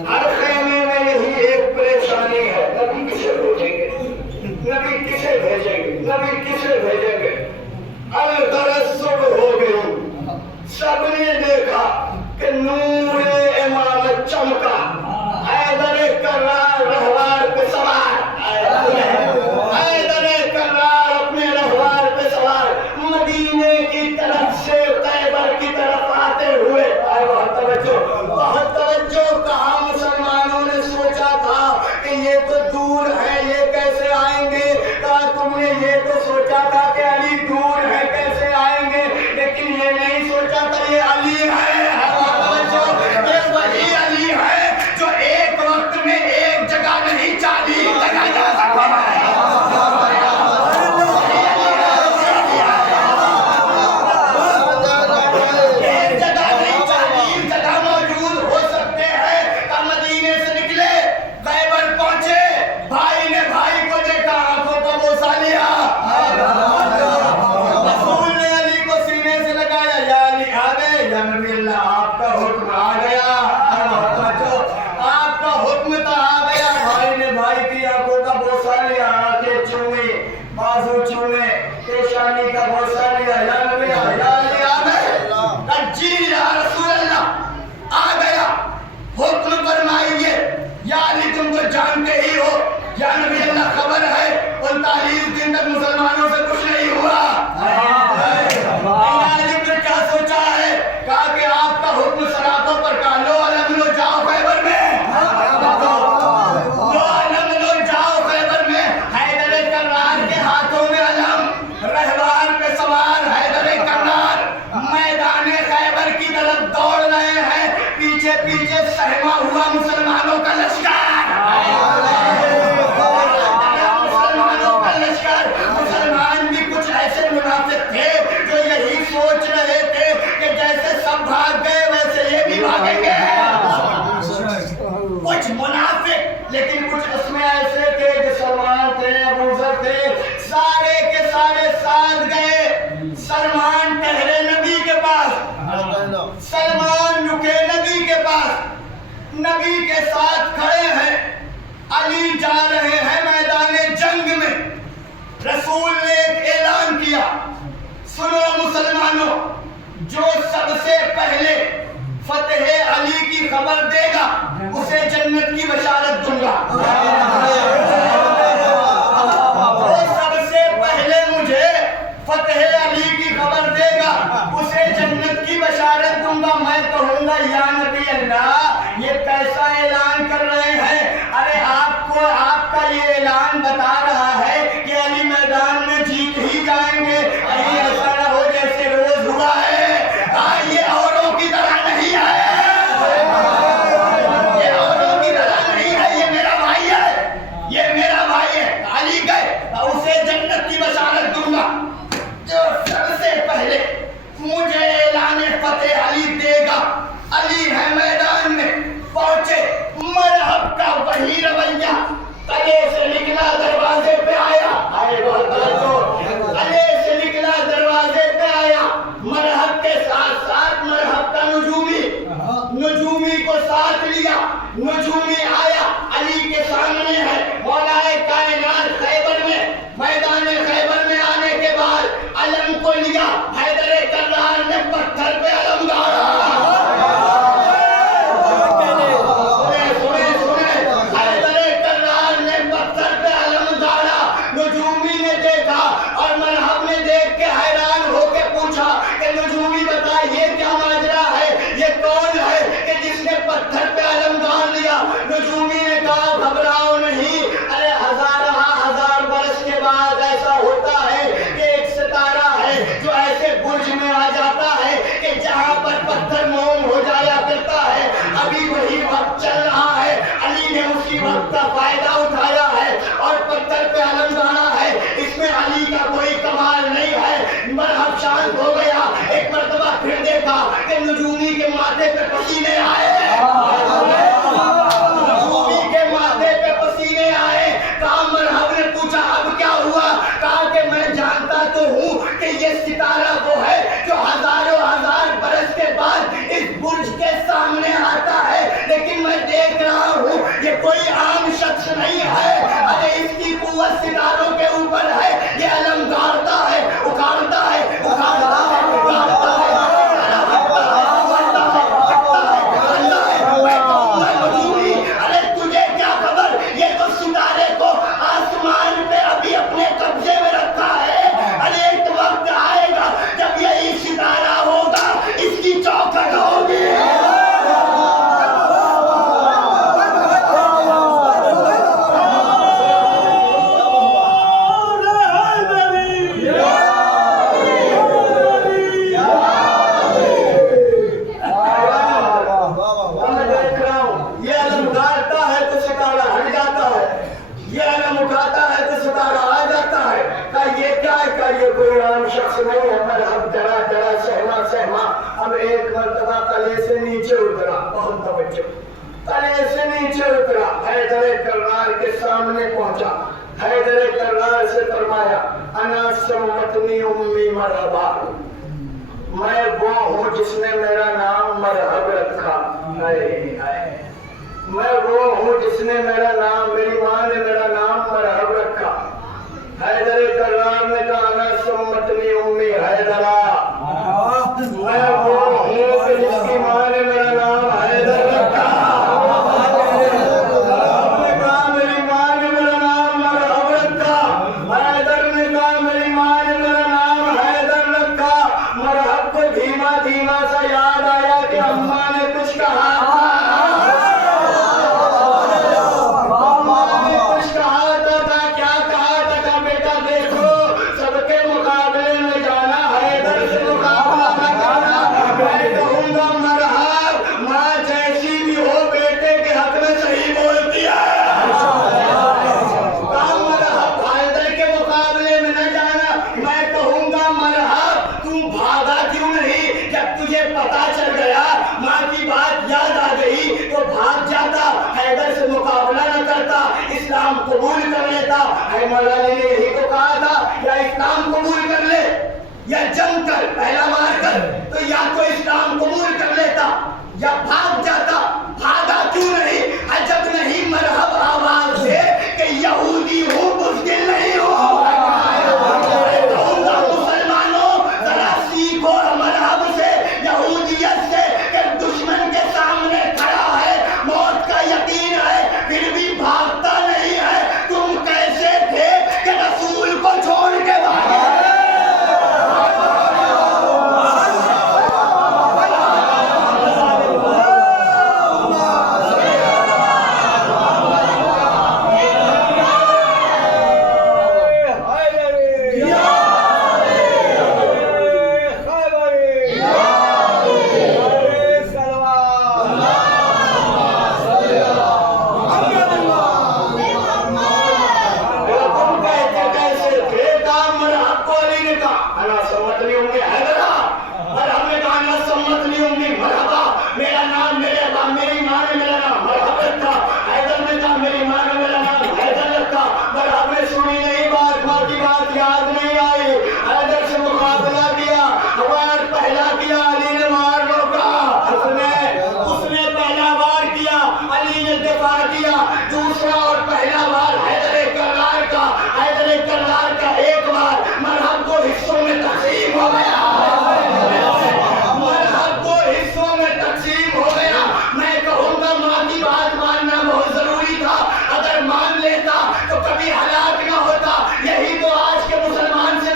हर खेमे में यही एक परेशानी है, नबी किसे भेजेंगे, नबी किसे भेजेंगे, नबी किसे भेजेंगे। अल गरज सुबह हो गई, सबने देखा कि नूरे इमामत चमका, हैदरे कर्रार रहवार पे सवार, हैदरे कर्रार अपने रहवार पे सवार मदीने की तरफ से खैबर की तरफ आते हुए। बहुत तवज्जो, कहा मुसलमानों ने सोचा था कि ये तो दूर है, ये कैसे आएंगे। कहा तुमने ये तो सोचा था कि अली दूर है, कैसे आएंगे, लेकिन ये नहीं सोचा था ये अली है। ये वही अली है जो एक वक्त में एक जगह नहीं 40 जगह जा सकता है। एक जगह नहीं 40 जगह मौजूद हो सकते हैं। का मदीने से निकले, खैबर पहुंचे, भाई ने भाई को देखा, आंखों को बोसा लिया। रसूल ने अली को सीने से लगाया, या अली आ गए, या नबी अल्लाह आपका हुक्म आ गया। आपका हुक्म तो आ गया। भाई ने भाई की आंखों का बोसा लिया, आंखें चूमी, बाजू चूमे, पेशानी का बोसा लिया। या नबी या अली आ गए, जी या रसूल अल्लाह आ गया, हुक्म फरमाइए। या अली तुम तो जानते ही हो, या नबी अल्लाह खबर है 39 दिन तक मुसलमानों से कुछ नहीं हुआ। अली ने क्या सोचा है, कहा कि आपका हुक्म सरातों पर का लो अलम लो जाओ खैबर में, लो अलम लो जाओ खैबर में। हैदर कर्रार के हाथों में अलम, रहवार पे सवार हैदर कर्रार मैदान खैबर की तरफ दौड़ रहे हैं। पीछे पीछे सहमा हुआ मुसलमानों का लश्कर, मुसलमानों का लश्कर। मुसलमान भी कुछ ऐसे मुनाफिक थे जो यही सोच रहे थे कि जैसे सब भाग गए वैसे ये भी भागेंगे। कुछ मुनाफिक, लेकिन कुछ उसमें ऐसे थे जो सलमान थे, अबू ज़र थे, सारे के सारे साथ गए। सलमान ठहरे नबी के पास, सलमान रुके नबी के पास, नबी के साथ खड़े हैं। अली जा रहे हैं मैदान जंग में। रसूल ने एक ऐलान किया, सुनो मुसलमानों, जो सबसे पहले फतेह अली की खबर देगा उसे जन्नत की बशारत दूंगा। जो सबसे पहले मुझे फतेह अली की खबर देगा उसे जन्नत की बशारत दूंगा। मैं कहूंगा या नबी अल्लाह ये कैसा ऐलान कर रहे हैं। अरे आपको आपका ये ऐलान बता रहा है कि अली मैदान में जीत ही जाएंगे। कहीं ऐसा ना हो जैसे रोज हुआ है। ये औरों की तरह नहीं है, ये औरों की तरह नहीं है, ये मेरा भाई है, ये मेरा भाई है। अली गए उसे जन्नत की बशारत दूंगा। जो सबसे पहले मुझे ऐलान फतेह अली देगा। अली है मैदान में, पहुंचे, मरहब का वही रवैया, तले से निकला दरवाजे पे आया। तले से निकला दरवाजे पे आया, मरहब के साथ साथ मरहब का नुजूमी को साथ लिया। नुजूमी आया, अली के सामने है। मौलाए कायनात खैबर में, मैदान खैबर में आने के बाद अलम को लिया। हैदर कर्रार ने पत्थर पे अलम गाड़ा। सुने, हैदर कर्रार ने पत्थर पे अलम गाड़ा। आम शख्स नहीं है। मरहब जरा जरा सहमा सहमा। अब एक मर्तबा तले से नीचे उतरा, बहुत तवज्जो, तले से नीचे उतरा, हैदर कर्रार के सामने पहुंचा। हैदर कर्रार से फरमाया, अना सम्मतनी उम्मी मरहबा, मैं वो हूँ जिसने मेरा नाम मरहब रखा। मैं वो हूँ जिसने मेरा नाम, मेरी माँ ने मेरा नाम मरहब रखा। हैदर कर्रार ने कहा, अना सम्मतनी उम्मी हैदरा, मैं वो हूँ जिसकी माँ ने मेरा नाम हैदर रखा। मेरी माँ ने मेरा नाम मरहब रखा। हैदर ने कहा, मेरी माँ ने मेरा नाम हैदर रखा। मरहब को धीमा धीमा सा याद आया कि अम्मा ने कुछ कहा था। अम्मा ने कुछ कहा था, क्या कहा था? बेटा देखो, सबके मुकाबले में जाना, हैदर से मुकाबला न करना। मैं कहूँगा मरहब, माँ जैसी भी हो बेटे के हक में सही बोलती है। मरहब, हैदर के मुकाबले में न जाना। मैं कहूँगा मरहब, तू भागा क्यों नहीं? जब तुझे पता चल गया, माँ की बात याद आ गई, तो भाग जाता, हैदर से मुकाबला न करता, इस्लाम कबूल कर लेता। है मौलाना ने यही तो कहा था, या इस्लाम कबूल कर ले या जंग कर, पहला मार कर। तो या तो इस्लाम कबूल कर लेता या भाग जाता। भागा क्यों नहीं? अजब नहीं मरहब आवाज से कि यहूदी हूँ, मुश्किल नहीं हूँ। मुसलमानों, जरा सीखो मरहब से, यहूदियत से, कि दुश्मन के सामने खड़ा है, मौत का यकीन है, फिर भी भागता नहीं है। तुम कैसे थे कि रसूल को छोड़ के भागे? दूसरा और पहला वार हैदर कर्रार का एक बार मरहब को हिस्सों में तकसीम हो गया। मरहब को हिस्सों में तकसीम हो गया। मैं कहूँगा माँ की बात मानना बहुत जरूरी था। अगर मान लेता तो कभी हलाक न होता। यही तो आज के मुसलमान से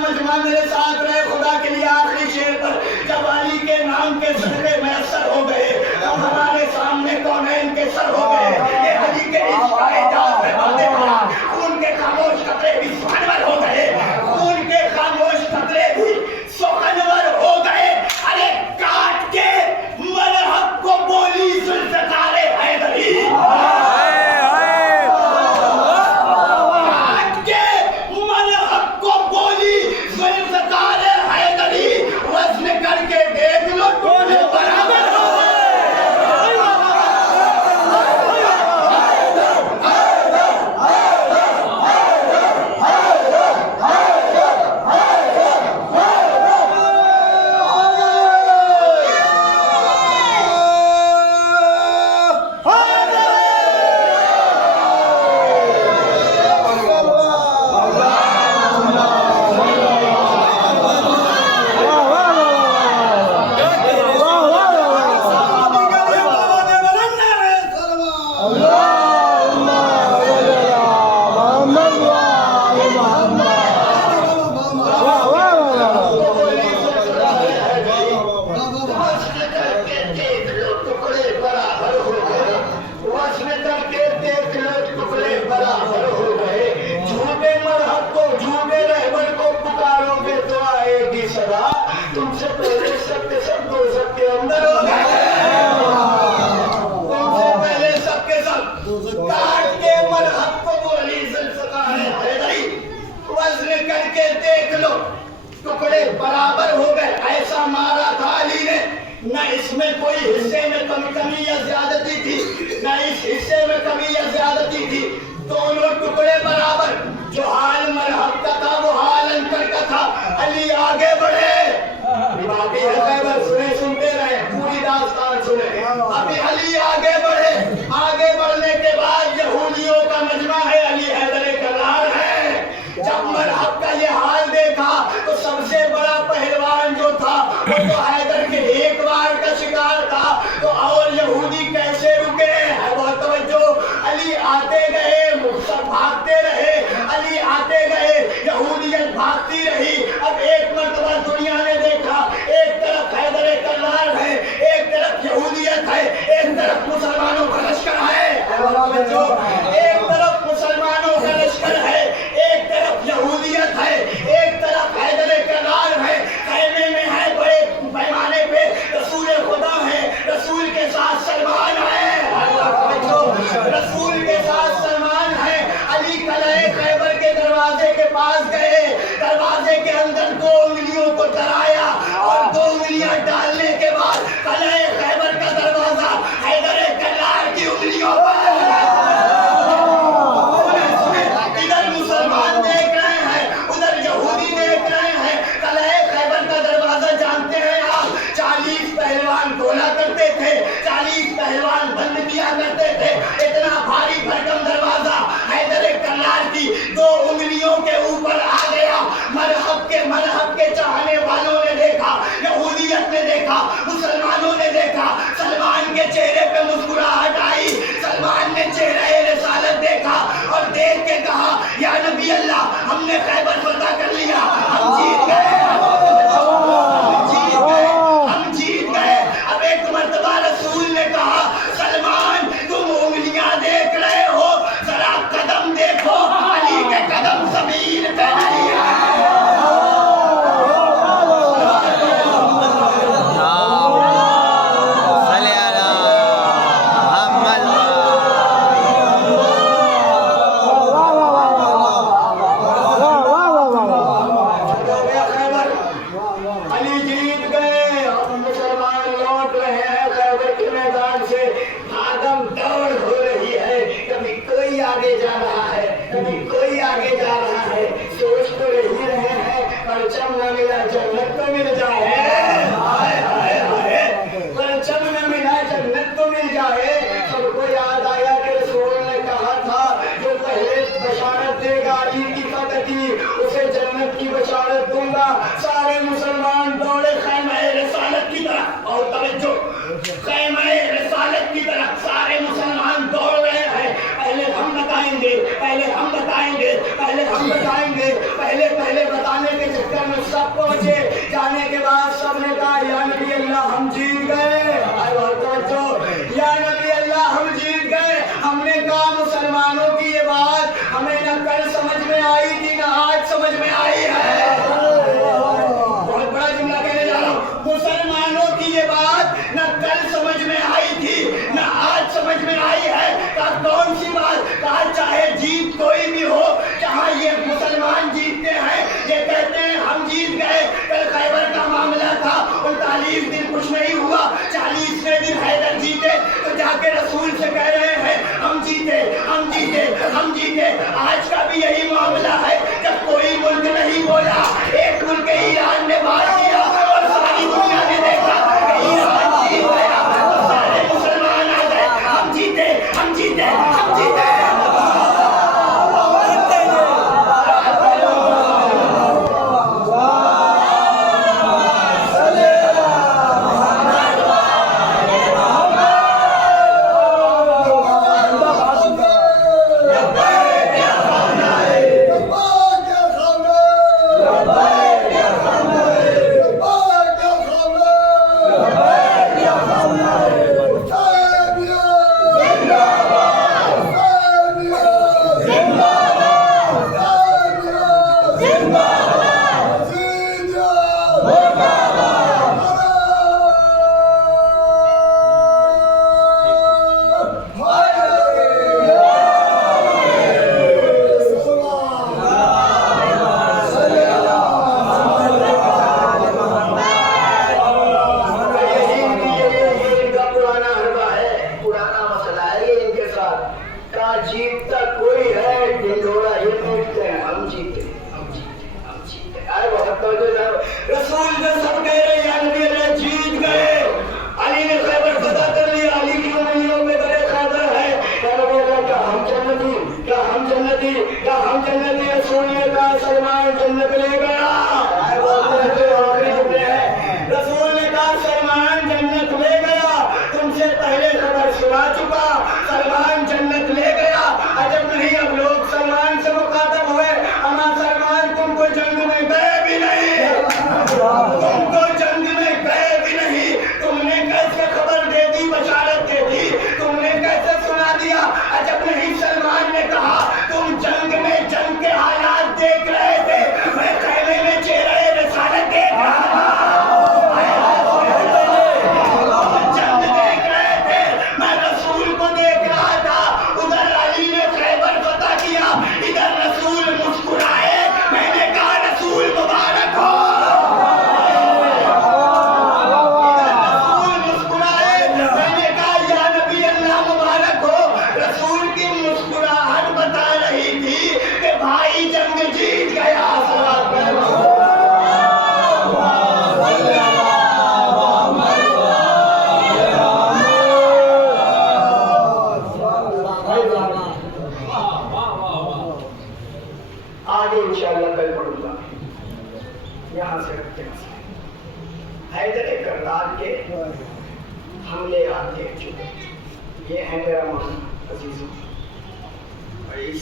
मजमा मेरे साथ रहे खुदा के लिए आखिरी शेर पर जब अली के नाम के सदके मैसर हो गए तो हमारे सामने कौनैन के सर हो गए। ये अली के इश्क का एजाज में बातें पड़ा, खून के खामोश कतरे भी सुखनवर हो गए, खून के खामोश कतरे भी सुखनवर हो गए। अरे काट के मरहब को बोली जुल्फ़िकार हैदरी, काट के मरहब को बोली जुल्फ़िकार हैदरी, वज़्न करके देख लो दोनों बराबर हो गए। तुमसे पहले सबके सब दो सबके अंदर हो गए, तुमसे पहले सबके सब काट के मरहब को बोली जुल्फ़िकार हैदरी, वज़्न करके देख लो टुकड़े बराबर हो गए। ऐसा मारा था अली ने, न इसमें कोई हिस्से में कमी या ज्यादती थी, न इस हिस्से में कमी या ज्यादती थी, दोनों टुकड़े बराबर। जो हाल मरहब का था वो हाल अंकर का था। अली आगे बढ़े, बाकी है खैबर सुने, सुनते रहे, पूरी दास्तान सुने। अभी अली आगे बढ़े, आगे बढ़ने के बाद यहूदियों का मजमा है, अली हैदर करार है। जब मरहब का ये हाल देखा तो सबसे बड़ा पहलवान जो था वो तो हैदर के एक बार का शिकार था, तो और यहूदी कैसे रुके है वो तवज्जो। अली आते गए, सब भागते रहे, अली आते गए, यहूदियत भागती रही। अब एक मर्तबा दुनिया ने देखा, एक तरफ हैदर करार है, एक तरफ यहूदियत है, एक तरफ मुसलमानों का लश्कर है, एक तरफ मुसलमानों का लश्कर है, एक तरफ यहूदियत है, एक तरफ हैदर करार है। खैमे में है बड़े पैमाने पे रसूल खुदा है, रसूल के साथ सलमान है, रसूल के साथ सलमान है। अली कलहे खैबर के दरवाजे के पास गए, दरवाजे के अंदर 2 उंगलियों को डराया और 2 उंगलियां डालने के बाद कलहे खैबर का दरवाजा हैदर करार की उंगलियों पर। इधर मुसलमान देख रहे हैं, उधर यहूदी देख रहे हैं। कलहे खैबर का दरवाजा जानते हैं आप, 40 पहलवान खोला करते थे, 40 पहलवान बंद किया करते थे। इतना भारी भरकम दरवाजा हैदर करार की 2 उंगलियों के ऊपर आ गया। मरहब के चाहने वालों ने देखा, यहूदियत ने देखा, मुसलमानों ने देखा, सलमान के चेहरे पे मुस्कुराहट आई। सलमान ने चेहरे रिसालत देखा और देख के कहा, या नबी अल्लाह, हमने खैबर फतह कर लिया, हम जीत गए, हम जीत गए। अब एक मर्तबा रसूल ने कहा, सलमान तुम उंगलियां देख रहे हो, जरा कदम देखो, अली के कदम जमीन पे नहीं है। सारे मुसलमान दौड़े खैमे रिसालत की तरफ, और तवज्जो, खैमे रिसालत की तरफ सारे मुसलमान दौड़ रहे हैं। पहले हम बताएंगे, पहले हम बताएंगे, पहले हम बताएंगे, पहले बताने के चक्कर मैदान में सब पहुंचे। जाने के बाद सबने कहा या नबी अल्लाह हम जीत गए। या नबी अल्लाह हम जीत गए। हमने कहा मुसलमानों की ये बात हमें न कल समझ में आई थी न आज समझ में आई है। बहुत बड़ा जुमला कहने जा रहा हूँ। मुसलमानों की ये बात न कल समझ में आई थी न आज समझ में आई है। कहा कौन सी बात? कहा चाहे जीत कोई भी हो, जहाँ ये मुसलमान जीतते हैं, ये कहते हैं हम जीत गए। कल खैबर का मामला था, 39 दिन कुछ नहीं हुआ, 40वें दिन हैदर जीते तो जाके रसूल से कह रहे हैं हम जीते हम जीते हम जीते। आज का भी यही मामला है। जब कोई मुल्क नहीं बोला, एक मुल्क ईरान ने बात किया और सारी दुनिया ने देखा कि ईरान जीत गया, तो सारे मुसलमान आ गए हम जीते हम जीते हम जीते। जीतता कोई है ढिंढोरा ये देखते हैं हम जीते हम जीते हम जीते। अरे बहुत रसूल ने सब कह रहे या नबी अल्लाह जीत गए। अली ने खैबर फतह कर लिया। अली की उंगलियों में गले खैबर है। या नबी अल्लाह क्या हम जन्नती, क्या हम जन्नती, क्या हम जन्नती? रसूल ने कहा सलमान जन्नत ले गया। आखिरी जुमले हैं। रसूल ने कहा सलमान जन्नत ले गया। तुमसे पहले खबर सुना चुका, सलमान जन्नत ले गया। अजब नहीं अब लोग सलमान से मुखातब हुए, अमा सलमान तुमको जंग में गए भी नहीं, तुमको जंग में गए भी नहीं, तुमने कैसे खबर दे दी, बशारत दे दी, तुमने कैसे सुना दिया? अजब नहीं सलमान ने कहा तुम जंग में जंग के हालात देख रहे थे, मैं कहने में चेहरे रिसालत देख रहा था। इधर रसूल मुस्कुराए, मैंने कहा रसूल मुबारक हो। इधर रसूल मुस्कुराए, मैंने कहा या नबी अल्लाह मुबारक हो। रसूल की मुस्कुराहट बता रही थी कि भाई जंग जीत गया। आगे इंशाअल्लाह कल पढ़ूंगा। यहाँ से रखते हैं हैदर कररार के हमले आप देख चुके। ये है मेरा मान अजीजों,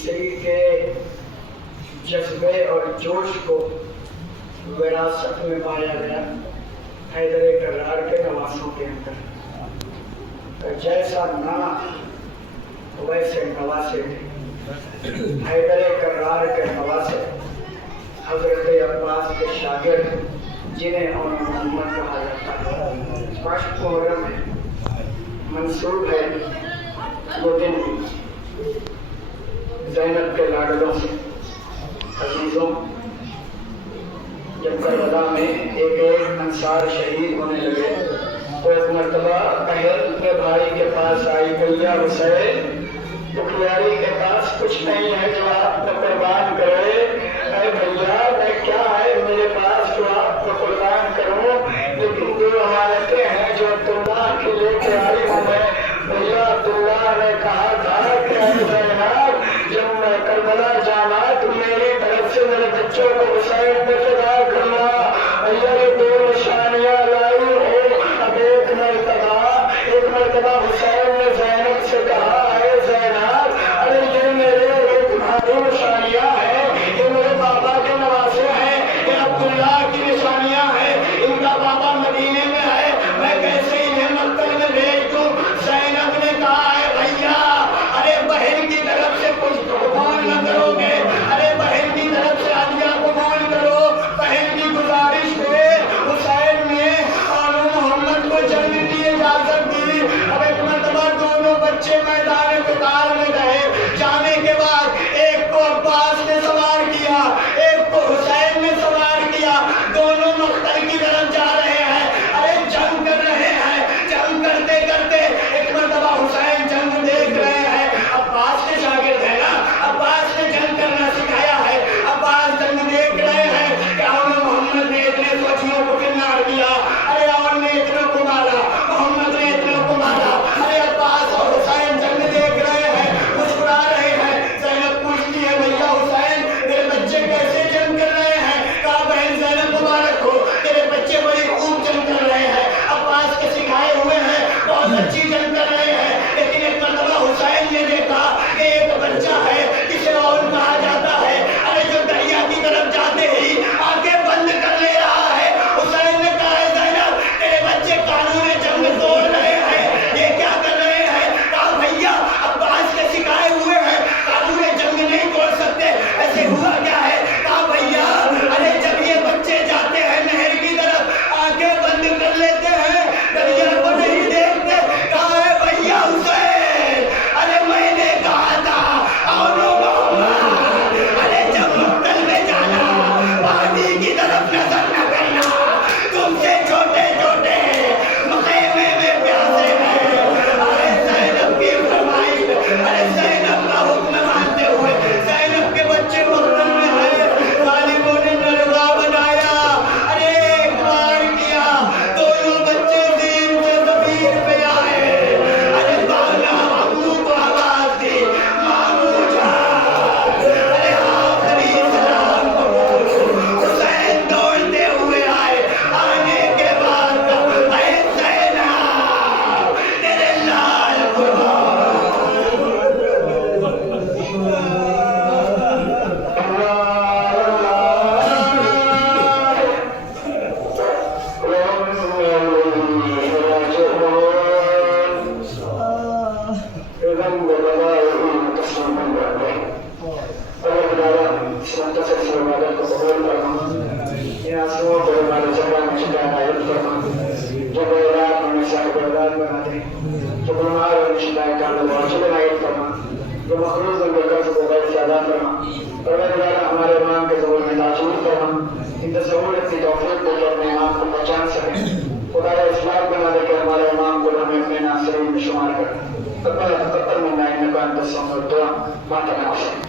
शरीर के जज्बे और जोश को विरासत में पाया गया हैदर कररार के नवासों के अंदर। तो जैसा नाना वैसे नवासे थे। हैदर कररार के नवासे हजरत अब्बास के शागिर्द जिन्हें मोहम्मद कहा जाता है। स्पष्ट मुहर्रम है, मंसूब है वो दिन ज़ैनब के लाडलों से। अजीजों, जब करबला में एक अंसार शहीद होने लगे तो एक मरतबा अहल के भाई के पास आई, भैया हुसैन दुखियारी के पास कुछ नहीं है जो आपको कुर्बान करे। अरे भैया मैं क्या है मेरे पास जो आपको कुर्बान करूं, लेकिन दो अमानतें हैं जो अब्दुल्ला के लेके आई हूं मैं। भैया अब्दुल्ला ने कहा था कि ज़ैनब जब मैं करबला जाना तो मेरी तरफ से मेरे बच्चों को हुसैन पे फिदा करना। भैया ये दो निशानियां लाई हो। अब एक मरतबा हुसैन ने ज़ैनब से कहा है ज़ैनब अरे ये मेरे तुम्हारी निशानियां है, मख्तर की तरफ जा रहे हैं। अरे जंग कर रहे हैं, जंग करते करते एक मरतबा हुसैन जंग देख रहे हैं। अब्बास के शागिर्द है ना, अब्बास ने जंग करना सिखाया है। अब्बास जंग देख रहे हैं कि मोहम्मद ने इतने फौजियों को किरनार दिया, अरे और ने इतनों को मारा, मोहम्मद ने इतनों को मारा। अरे अब्बास और हुसैन जंग देख रहे हैं, मुस्कुरा रहे हैं। ज़ैनब पूछती है, भैया हुसैन मेरे बच्चे कैसे जंग कर रहे हैं? कहा बहन ज़ैनब मुबारक हो, तेरे बच्चे बड़ी खूब जंग कर रहे हैं, अब्बास के सिखाए हुए हैं, बहुत अच्छी जंग कर रहे हैं। लेकिन एक मरतबा हुसैन ने देखा कि एक बच्चा है जिसे और कहा जाता है, अरे जो दरिया की तरफ जाते ही आंखें बंद कर ले रहा है। हुसैन ने कहा, ज़ैनब तेरे बच्चे कानून जंग तोड़ रहे हैं, ये क्या कर रहे हैं? कहा भैया अब्बास के सिखाए हुए हैं, कानून जंग नहीं तोड़ सकते। ऐसे हुआ क्या है? कहा भैया अरे जब ये बच्चे जाते हैं नहर की तरफ, आंखें बंद कर लेते हैं, दरिया को नहीं देखते। कहा है भैया हुसैन, अरे मैंने कहा था और अरे जब मुक्तल में जाना, वादी की तरफ नजर न करना, तुमसे छोटे छोटे मखेमे में प्यासे हैं। अरे ज़ैनब की फरमाइश, अरे ज़ैनब का हुक्म मानते हुए ज़ैनब के बच्चे मुक्तल में हैं। तालिबों ने नरवा बनाया, अरे एक बार किया, दोनों बच्चे दीन से ज़मीन पे आए। अरे बाला मामू को आवाज दी, मामू जान, अरे आखिरी सलाम कबूल। हुसैन दौड़ते हुए आए, आने के बाद ऐ ज़ैनब तेरे लाल हमारे इमाम के ज़हूर में ताजूर करना, इन तसव्वुर की तौफीक दे के अपने इमाम को पहचान सकें। खुदा इस्लाम बना दे के हमारे इमाम को हमें अपने नासिरीन में शुमार करें। रब्बना तक़ब्बल मिन्ना इन्नका अंतस समीउद दुआ माता नासिर।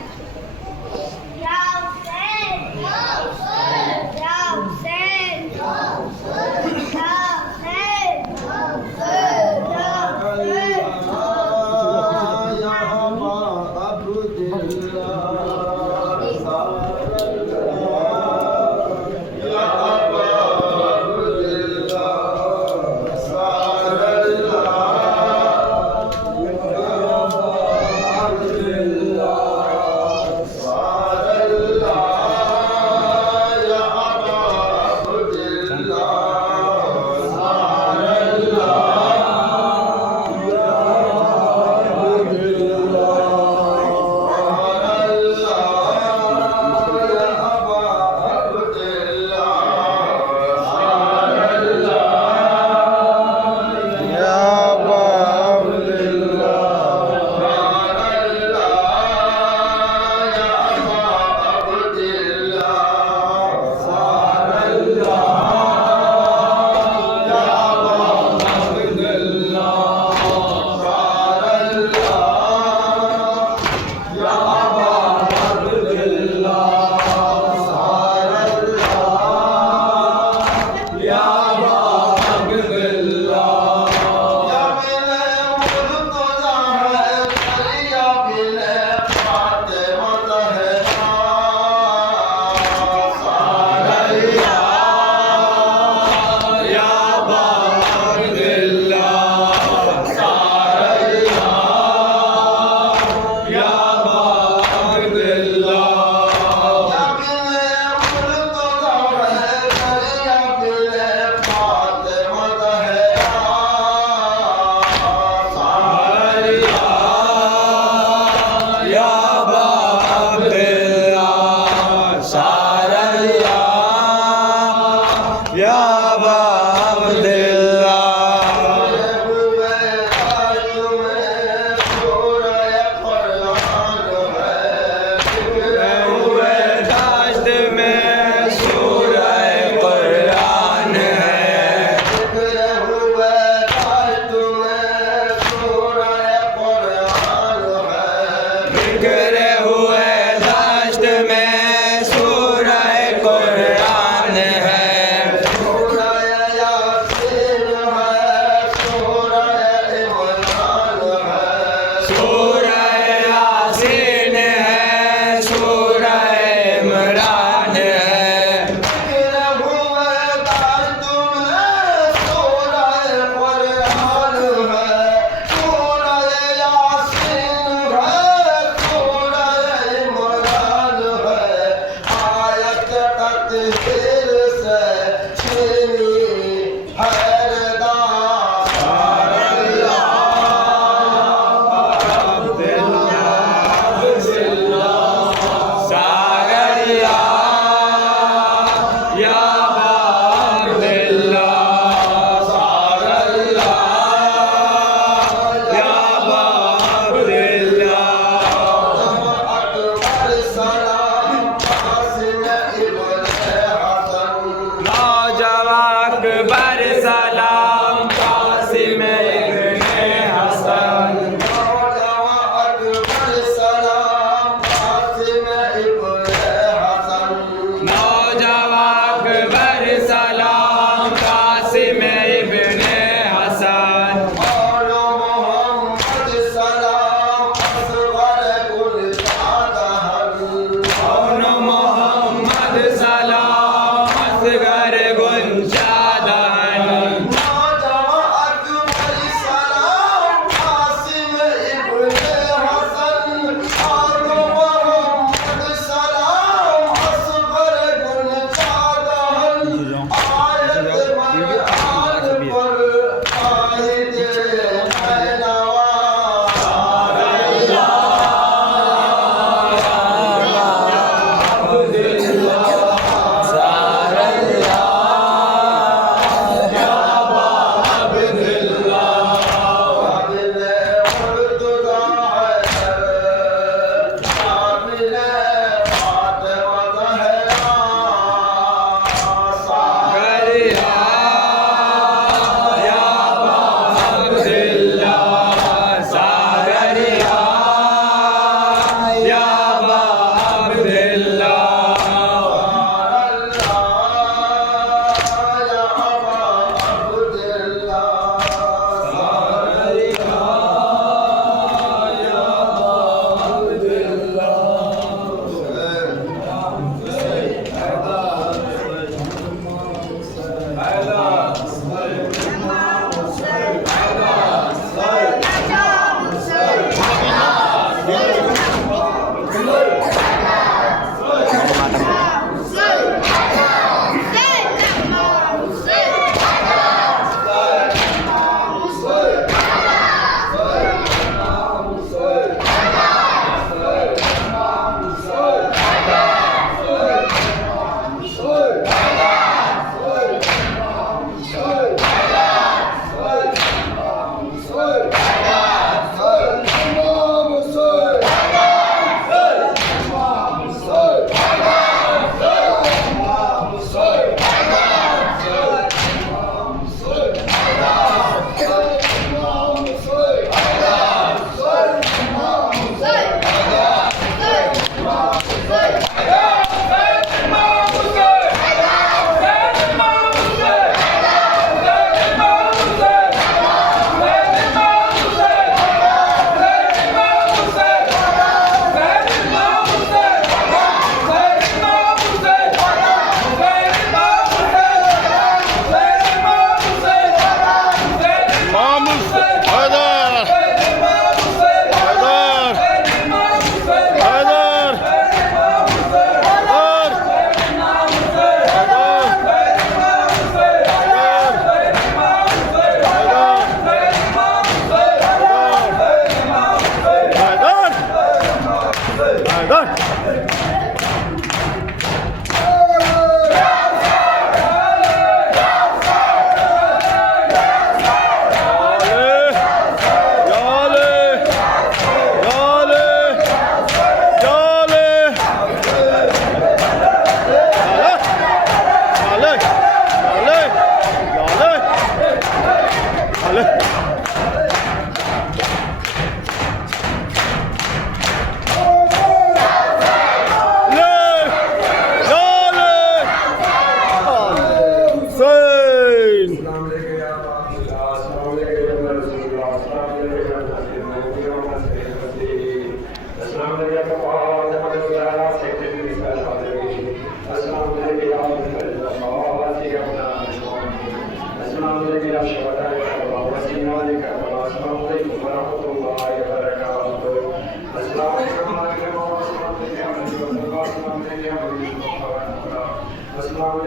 अस्सलाम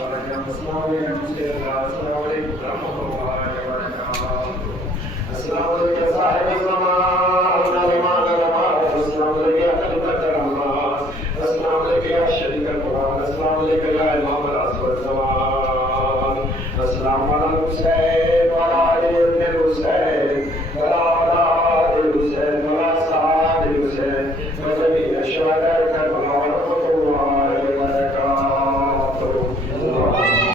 वालेकुम अस्सलाम वालेकुम